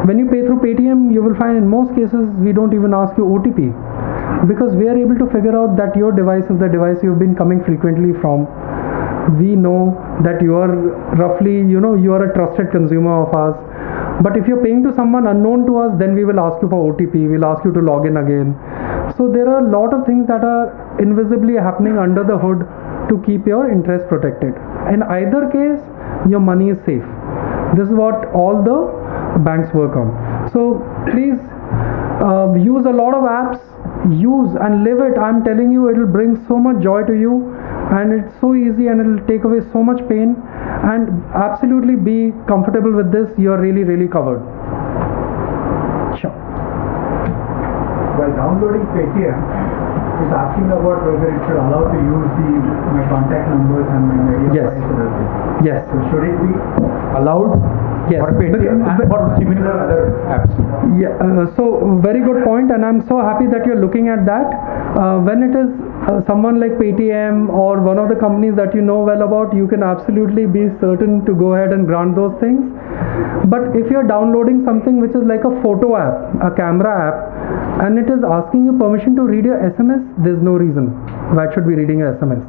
When you pay through Paytm, you will find in most cases we don't even ask you OTP, because we are able to figure out that your device is the device you've been coming frequently from. We know that you are roughly, you are a trusted consumer of ours. But if you're paying to someone unknown to us, then we will ask you for OTP, we'll ask you to log in again. So there are a lot of things that are invisibly happening under the hood to keep your interest protected. In either case, your money is safe. This is what all the banks work on. So please use a lot of apps, use and live it. I'm telling you, it will bring so much joy to you, and it's so easy and it will take away so much pain, and absolutely be comfortable with this. You're really, really covered. Sure. While downloading Paytm, it's asking about whether it should allow to use my contact numbers and my media files and everything. Yes. So should it be allowed for Paytm and for similar other apps? Yeah. So very good point, and I'm so happy that you're looking at that. When it is someone like Paytm or one of the companies that you know well about, you can absolutely be certain to go ahead and grant those things. But if you're downloading something which is like a photo app, a camera app, and it is asking you permission to read your SMS, there's no reason why it should be reading your SMS.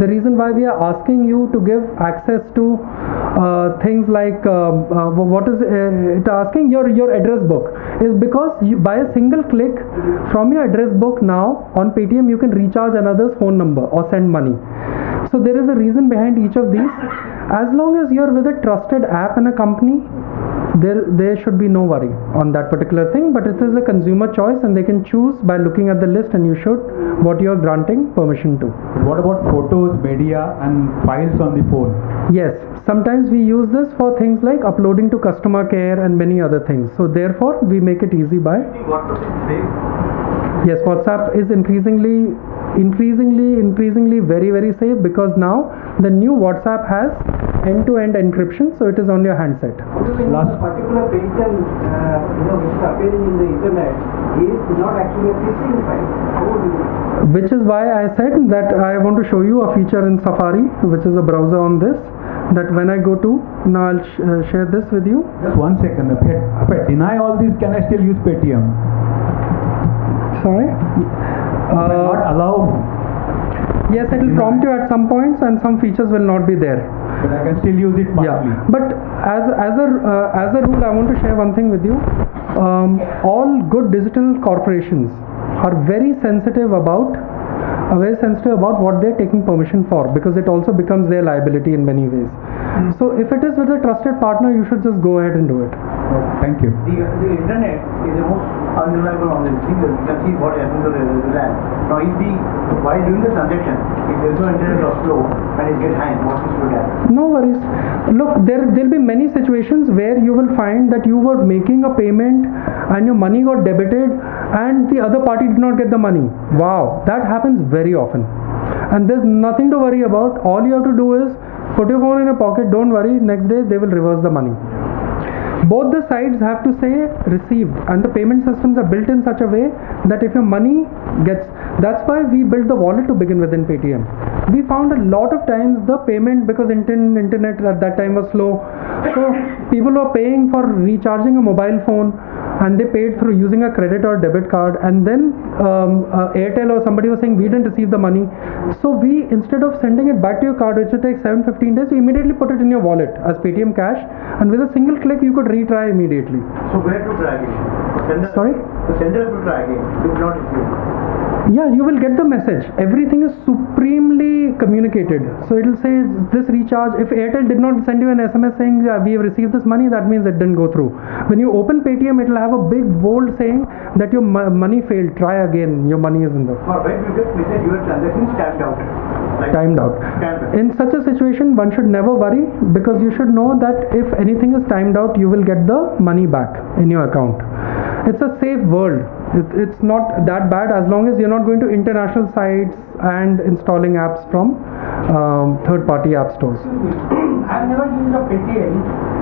The reason why we are asking you to give access to things like what is it asking your address book is because by a single click from your address book now on Paytm you can recharge another's phone number or send money. So there is a reason behind each of these. As long as you're with a trusted app and a company, there should be no worry on that particular thing, but it is a consumer choice and they can choose by looking at the list, and you should what you're granting permission to. What about photos, media and files on the phone? Yes, sometimes we use this for things like uploading to customer care and many other things. So therefore we make it easy by Yes, WhatsApp is increasingly very, very safe, because now the new WhatsApp has end-to-end encryption, so it is on your handset. Last particular Paytm, which is appearing in the internet, is not actually a phishing site. How would you? Which is why I said that I want to show you a feature in Safari, which is a browser on this, that when I go to, now I'll share this with you. Just 1 second. If I deny all these, can I still use Paytm? Sorry? Not allow. Yes, it will prompt you at some points, and some features will not be there. But I can still use it partly. Yeah, but as a rule, I want to share one thing with you. All good digital corporations are very sensitive about what they're taking permission for, because it also becomes their liability in many ways. So if it is with a trusted partner, you should just go ahead and do it. Thank you. The internet is the most unreliable on this thing. You can see what happens to the land. Now, while doing the transaction, if there's no internet or slow and it gets hanged, what is to that? No worries. Look, there'll be many situations where you will find that you were making a payment and your money got debited and the other party did not get the money. Wow, that happens very often. And there's nothing to worry about. All you have to do is put your phone in your pocket, don't worry, next day they will reverse the money. Both the sides have to say received, and the payment systems are built in such a way that if your money gets, that's why we built the wallet to begin with in Paytm. We found a lot of times the payment, because internet at that time was slow, so people were paying for recharging a mobile phone, and they paid through using a credit or debit card, and then Airtel or somebody was saying we didn't receive the money. So we, instead of sending it back to your card, which would take 7-15 days, we immediately put it in your wallet as Paytm Cash, and with a single click you could retry immediately. So where to try again? Sorry? The sender to try again. You will not receive. Yeah, you will get the message. Everything is supremely communicated. So it will say this recharge. If Airtel did not send you an SMS saying we have received this money, that means it didn't go through. When you open Paytm, it will have a big bold saying that your money failed. Try again. Your money is in the. Or when you get message your transaction is timed out. Timed out. In such a situation, one should never worry, because you should know that if anything is timed out, you will get the money back in your account. It's a safe world. It's not that bad as long as you're not going to international sites and installing apps from third-party app stores. I've never used a Paytm.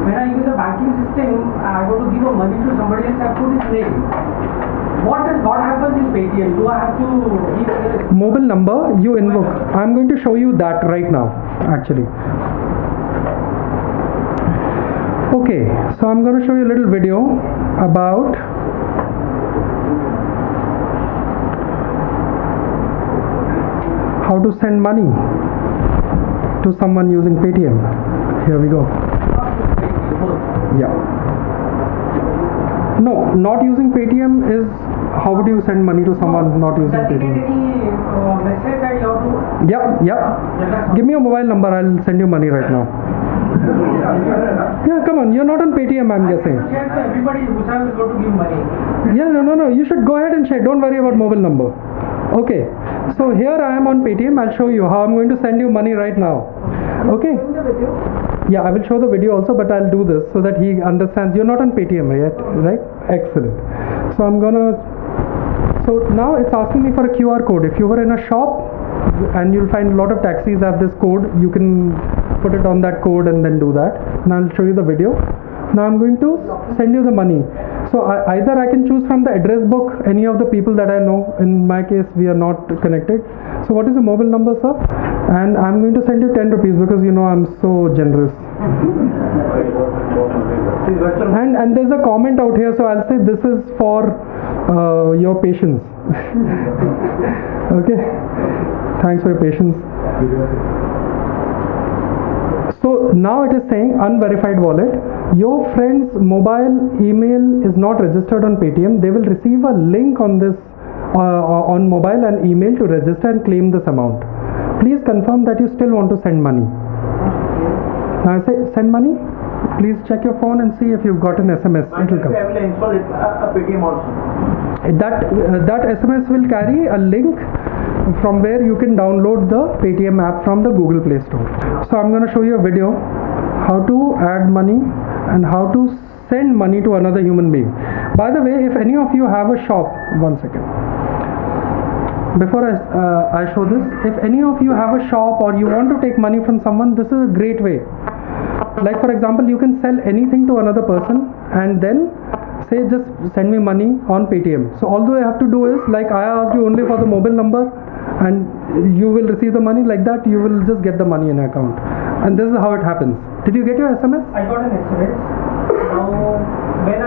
When I use a banking system, I want to give a money to somebody else, I put his name. What happens in Paytm? Do I have to give mobile number you invoke? I'm going to show you that right now, actually. Okay, so I'm going to show you a little video about how to send money to someone using Paytm. Here we go. Yeah. No, not using Paytm is how would you send money to someone not using Paytm? Does it get any message that you have to? Yeah. Give me your mobile number, I'll send you money right now. Yeah, come on, you're not on Paytm, I'm guessing. Everybody who has got to give money. Yeah, no, you should go ahead and share. Don't worry about mobile number. Okay, so here I am on Paytm. I'll show you how I'm going to send you money right now. Okay. Yeah, I will show the video also, but I'll do this so that he understands. You're not on Paytm yet, right? Excellent. So so now it's asking me for a QR code. If you were in a shop, and you'll find a lot of taxis have this code, you can put it on that code and then do that. Now I'll show you the video. Now I'm going to send you the money. So either I can choose from the address book any of the people that I know. In my case, we are not connected. So what is the mobile number, sir? And I'm going to send you 10 rupees because you know I'm so generous. And there's a comment out here, so I'll say this is for your patience. Okay. Thanks for your patience. So now it is saying unverified wallet. Your friend's mobile email is not registered on Paytm. They will receive a link on this on mobile and email to register and claim this amount. Please confirm that you still want to send money. Now I say send money. Please check your phone and see if you've got an SMS. It will come. I will install it, Paytm also. That SMS will carry a link from where you can download the Paytm app from the Google Play Store. So I'm going to show you a video how to add money and how to send money to another human being. By the way, if any of you have a shop, 1 second. before I show this, if any of you have a shop or you want to take money from someone, this is a great way. Like for example, you can sell anything to another person and then say just send me money on Paytm. So all you have to do is, like I asked you only for the mobile number and you will receive the money, like that you will just get the money in account. And this is how it happens. Did you get your SMS? I got an SMS. Now when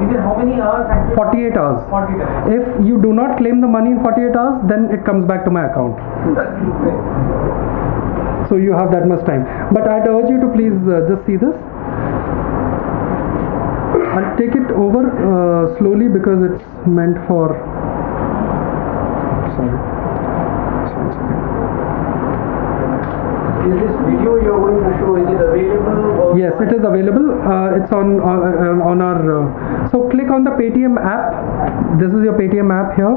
within how many hours? 48 hours. 48 hours. If you do not claim the money in 48 hours, then it comes back to my account. So you have that much time. But I'd urge you to please just see this. I'll take it over slowly because it's meant for. Sorry. Just 1 second. Is this video you're going to show, is it available? Yes, it is available. It's on our. So click on the Paytm app. This is your Paytm app here.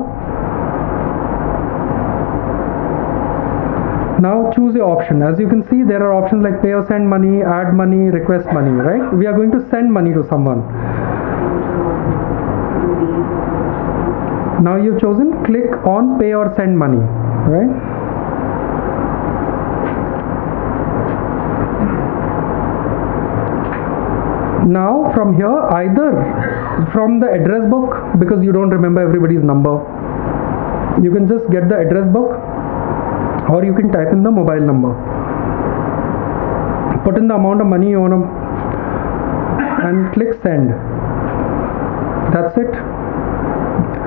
Now choose your option. As you can see, there are options like pay or send money, add money, request money, right? We are going to send money to someone. Now you've chosen click on pay or send money, right? Now from here, either from the address book, because you don't remember everybody's number, you can just get the address book, or you can type in the mobile number, put in the amount of money you want to, and click send. That's it.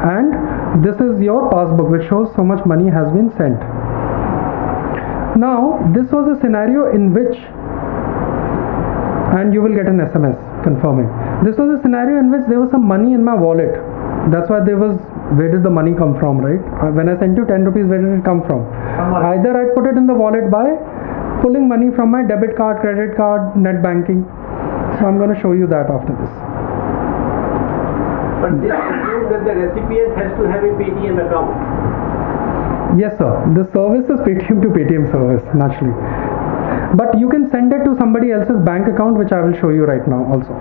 And this is your passbook which shows so much money has been sent. Now this was a scenario in which, and you will get an SMS confirming. This was a scenario in which there was some money in my wallet. That's why there was, where did the money come from, right? When I sent you 10 rupees, where did it come from? Either I put it in the wallet by pulling money from my debit card, credit card, net banking. So I'm going to show you that after this. But this assumes that the recipient has to have a Paytm account. Yes, sir. The service is Paytm to Paytm service, naturally. But you can send it to somebody else's bank account, which I will show you right now also.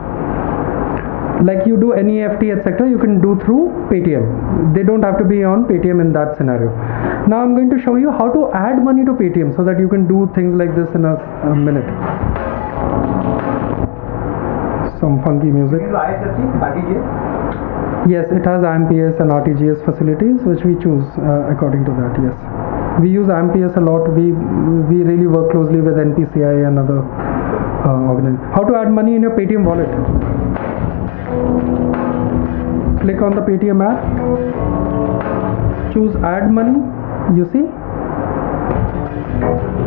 Like you do NEFT, etc., you can do through Paytm. They don't have to be on Paytm in that scenario. Now I'm going to show you how to add money to Paytm so that you can do things like this in a minute. Some funky music. Yes, it has IMPS and RTGS facilities, which we choose according to that. Yes, we use IMPS a lot. We really work closely with NPCI and other organizations. How to add money in your Paytm wallet? Click on the Paytm app, choose add money. You see,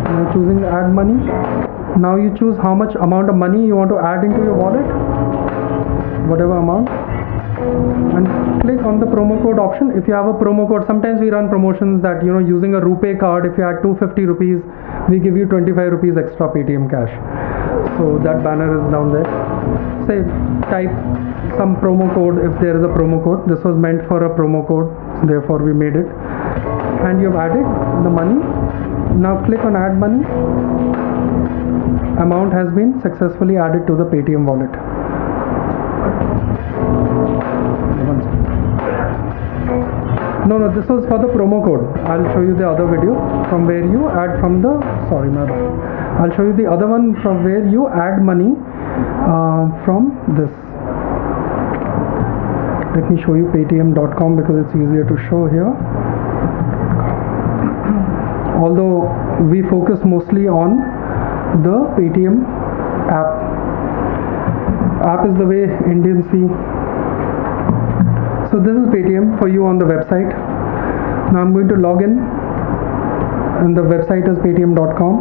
now choosing add money. Now you choose how much amount of money you want to add into your wallet, whatever amount, and click on the promo code option. If you have a promo code, sometimes we run promotions that, you know, using a RuPay card, if you add 250 rupees, we give you 25 rupees extra Paytm cash. So that banner is down there. Say type some promo code if there is a promo code. This was meant for a promo code, therefore we made it. And you've added the money. Now click on add money. Amount has been successfully added to the Paytm wallet. No, this was for the promo code. I'll show you the other video from where you add from the, sorry my bad. I'll show you the other one from where you add money from this. Let me show you paytm.com because it's easier to show here. Although we focus mostly on the Paytm app. App is the way Indians see. So this is Paytm for you on the website. Now I'm going to log in, and the website is paytm.com.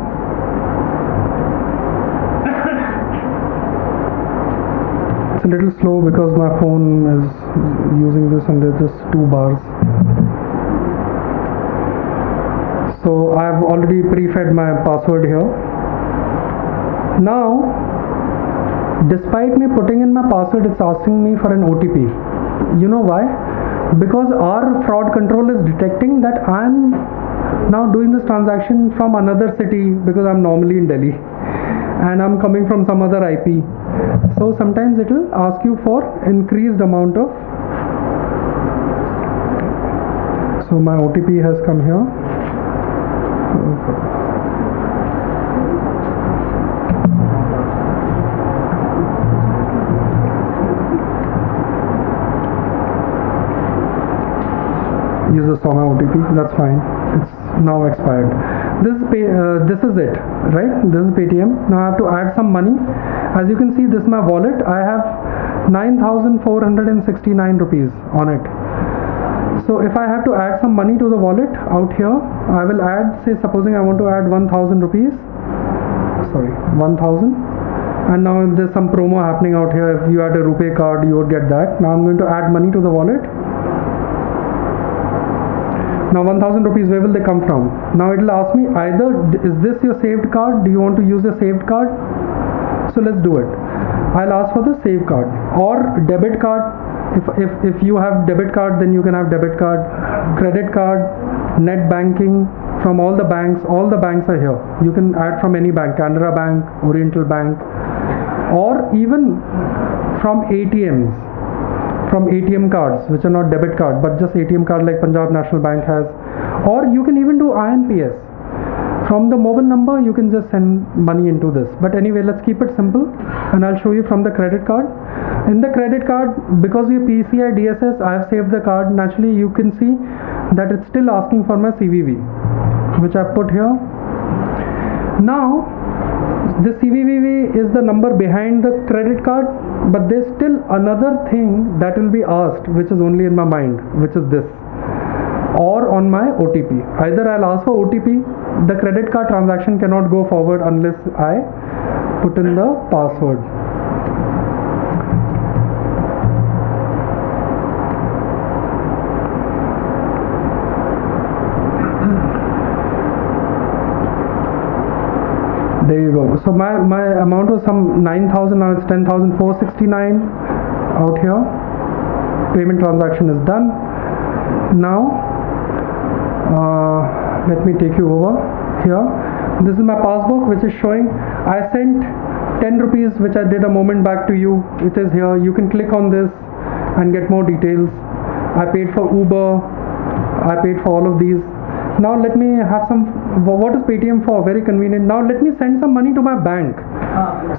It's a little slow because my phone is using this and there's just 2 bars. So I've already pre-fed my password here. Now, despite me putting in my password, it's asking me for an OTP. You know why? Because our fraud control is detecting that I'm now doing this transaction from another city because I'm normally in Delhi and I'm coming from some other IP. So sometimes it will ask you for increased amount of. So my OTP has come here. User saw my OTP, that's fine. It's now expired. This is it, right? This is Paytm. Now I have to add some money. As you can see, this is my wallet. I have 9,469 rupees on it. So if I have to add some money to the wallet out here, I will add, say supposing I want to add 1,000 rupees. Sorry, 1,000. And now there's some promo happening out here. If you had a RuPay card, you would get that. Now I'm going to add money to the wallet. Now 1,000 rupees, where will they come from? Now it will ask me either, is this your saved card? Do you want to use a saved card? So let's do it. I'll ask for the save card or debit card. If you have debit card, then you can have debit card, credit card, net banking from all the banks. All the banks are here. You can add from any bank, Canara Bank, Oriental Bank, or even from ATMs. From ATM cards, which are not debit card, but just ATM card like Punjab National Bank has. Or you can even do IMPS. From the mobile number, you can just send money into this. But anyway, let's keep it simple, and I'll show you from the credit card. In the credit card, because we have PCI DSS, I have saved the card. Naturally, you can see that it's still asking for my CVV, which I've put here. Now, the CVV is the number behind the credit card, but there's still another thing that will be asked, which is only in my mind, which is this, or on my OTP. Either I'll ask for OTP. The credit card transaction cannot go forward unless I put in the password. There you go. So my amount was some 9,000, now it's 10,469 out here. Payment transaction is done. Now let me take you over here. This is my passbook, which is showing I sent 10 rupees, which I did a moment back to you. It is here. You can click on this and get more details. I paid for Uber. I paid for all of these. Now let me have some, what is Paytm for? Very convenient. Now let me send some money to my bank.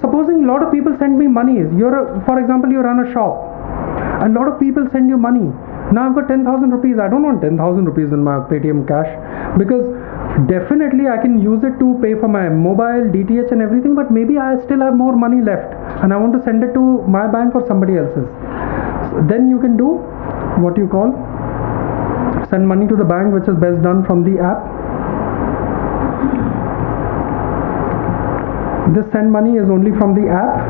Supposing a lot of people send me money. For example, you run a shop. A lot of people send you money. Now I've got 10,000 rupees. I don't want 10,000 rupees in my Paytm cash, because definitely I can use it to pay for my mobile, DTH and everything, but maybe I still have more money left and I want to send it to my bank or somebody else's. So then you can do what you call send money to the bank, which is best done from the app. This send money is only from the app,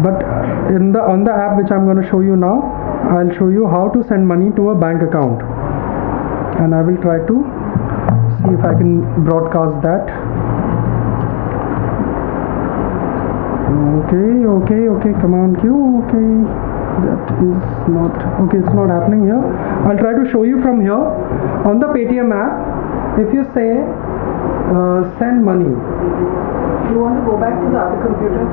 but on the app, which I'm going to show you now, I'll show you how to send money to a bank account, and I will try to see if I can broadcast that. Okay, come on, Q. Okay, that is not okay. It's not happening here. I'll try to show you from here. On the Paytm app, if you say send money. You want to go back to the other computer?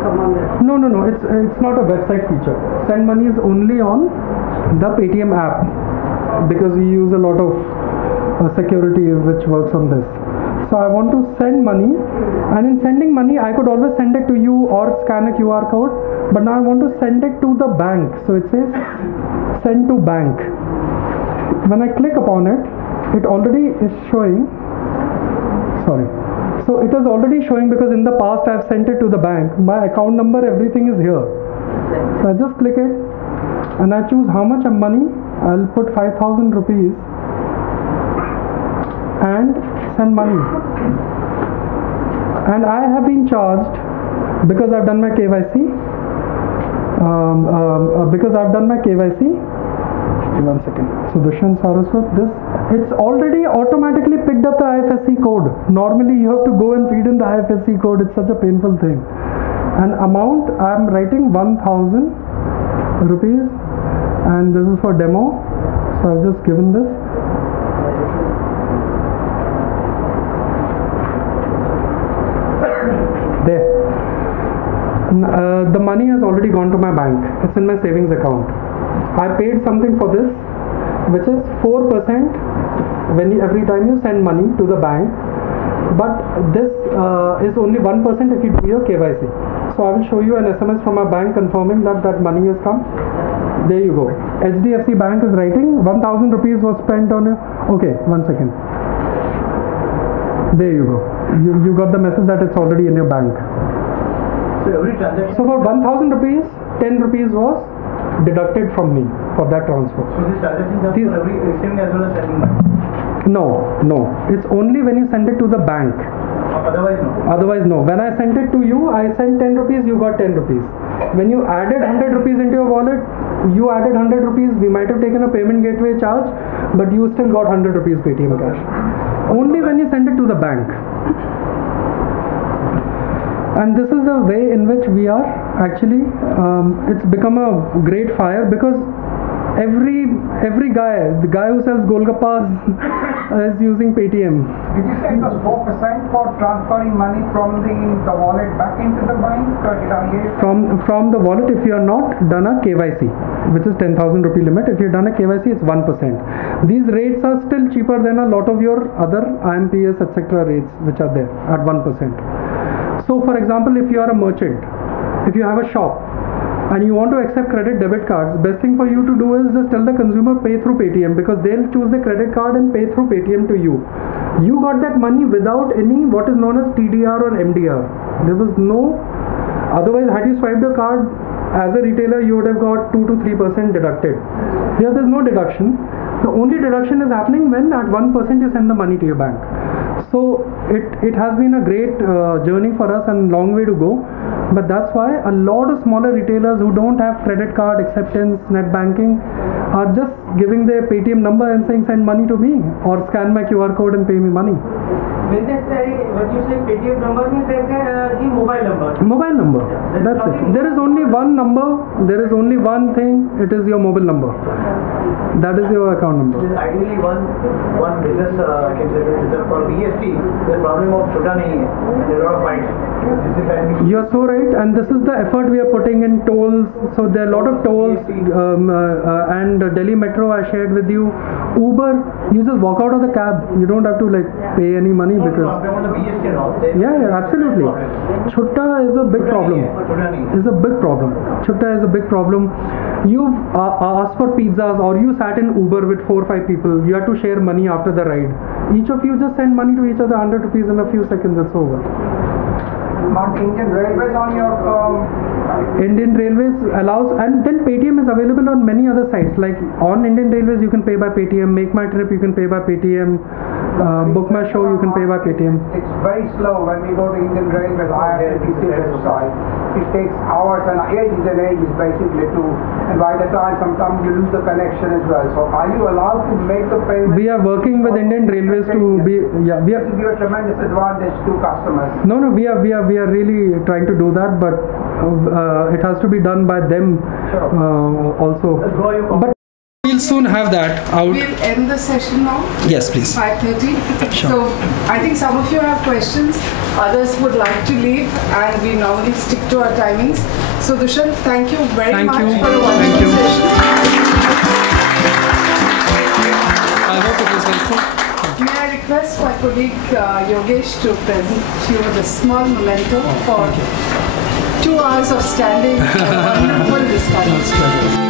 Come on there. No. It's not a website feature. Send money is only on the Paytm app, because we use a lot of security which works on this. So I want to send money, and in sending money, I could always send it to you or scan a QR code. But now I want to send it to the bank. So it says send to bank. When I click upon it, it already is showing. Sorry. So it is already showing, because in the past I have sent it to the bank. My account number, everything is here. So I just click it and I choose how much money. I'll put 5,000 rupees and send money. And I have been charged, because I've done my KYC. One second. So Dushyant Saraswat, it's already automatically picked up the IFSC code. Normally you have to go and feed in the IFSC code. It's such a painful thing. And amount, I'm writing 1,000 rupees, and this is for demo. So I've just given this. There. The money has already gone to my bank. It's in my savings account. I paid something for this. which is 4% every time you send money to the bank. But this is only 1% if you do your KYC. So I will show you an SMS from our bank confirming that money has come. There you go. HDFC Bank is writing 1,000 rupees was spent on a... Okay, 1 second. There you go. You got the message that it's already in your bank. So every transaction... So for 1,000 rupees, 10 rupees was deducted from me for that transfer. So this transaction is for every receiving as well as sending money? No. It's only when you send it to the bank. Otherwise no? Otherwise no. When I sent it to you, I sent 10 rupees, you got 10 rupees. When you added 100 rupees into your wallet, you added 100 rupees, we might have taken a payment gateway charge, but you still got 100 rupees Paytm cash. Only when you send it to the bank. And this is the way in which we are actually, it's become a great fire because every guy, the guy who sells Golgappas is using Paytm. Did you say it was 4% for transferring money from the wallet back into the bank? Or did I hear you? From the wallet, if you are not done a KYC, which is 10,000 rupee limit, if you have done a KYC, it's 1%. These rates are still cheaper than a lot of your other IMPS, etc. rates, which are there at 1%. So, for example, if you are a merchant, if you have a shop, and you want to accept credit debit cards, best thing for you to do is just tell the consumer pay through Paytm, because they'll choose the credit card and pay through Paytm to you. You got that money without any what is known as TDR or MDR. There was no, otherwise had you swiped your card as a retailer, you would have got 2 to 3% deducted. Here there's no deduction. The only deduction is happening when at 1% you send the money to your bank. So it has been a great journey for us and long way to go. But that's why a lot of smaller retailers who don't have credit card acceptance, net banking, are just giving their Paytm number and saying send money to me or scan my QR code and pay me money. When they say, when you say Paytm number, means they say the mobile number. Mobile number. That's it. There is only one number. There is only one thing. It is your mobile number. That is your account number. Ideally, one business can say for BST, the problem of Chota nahi hai. There are a lot of fights. You are so right, and this is the effort we are putting in tolls. So there are a lot of tolls, and Delhi Metro I shared with you. Uber, you just walk out of the cab. You don't have to like pay any money because. Yeah, absolutely. Chota is a big problem. Chota is a big problem. You've asked for pizzas, or you sat in Uber with 4 or 5 people. You have to share money after the ride. Each of you just send money to each other, 100 rupees in a few seconds. It's over. Not Indian Railways on your... Indian Railways allows, and then Paytm is available on many other sites. Like on Indian Railways, you can pay by Paytm. Make My Trip, you can pay by Paytm. Book My Show, you can pay by Paytm. It's very slow when we go to Indian Railways IRCTC website. It takes hours and ages basically to, and by the time sometimes you lose the connection as well. So are you allowed to make the payment? We are working with Indian Railways to be, yeah, we are. To give a tremendous advantage to customers. No, we are really trying to do that, but it has to be done by them also. But we'll soon have that out. We'll end the session now. Yes, please. 5:30. Sure. So I think some of you have questions, others would like to leave, and we normally stick to our timings. So Dushyant, thank you very much for a wonderful session. I hope it was helpful. May I request my colleague Yogesh to present you with a small memento for 2 hours of standing wonderful discussion.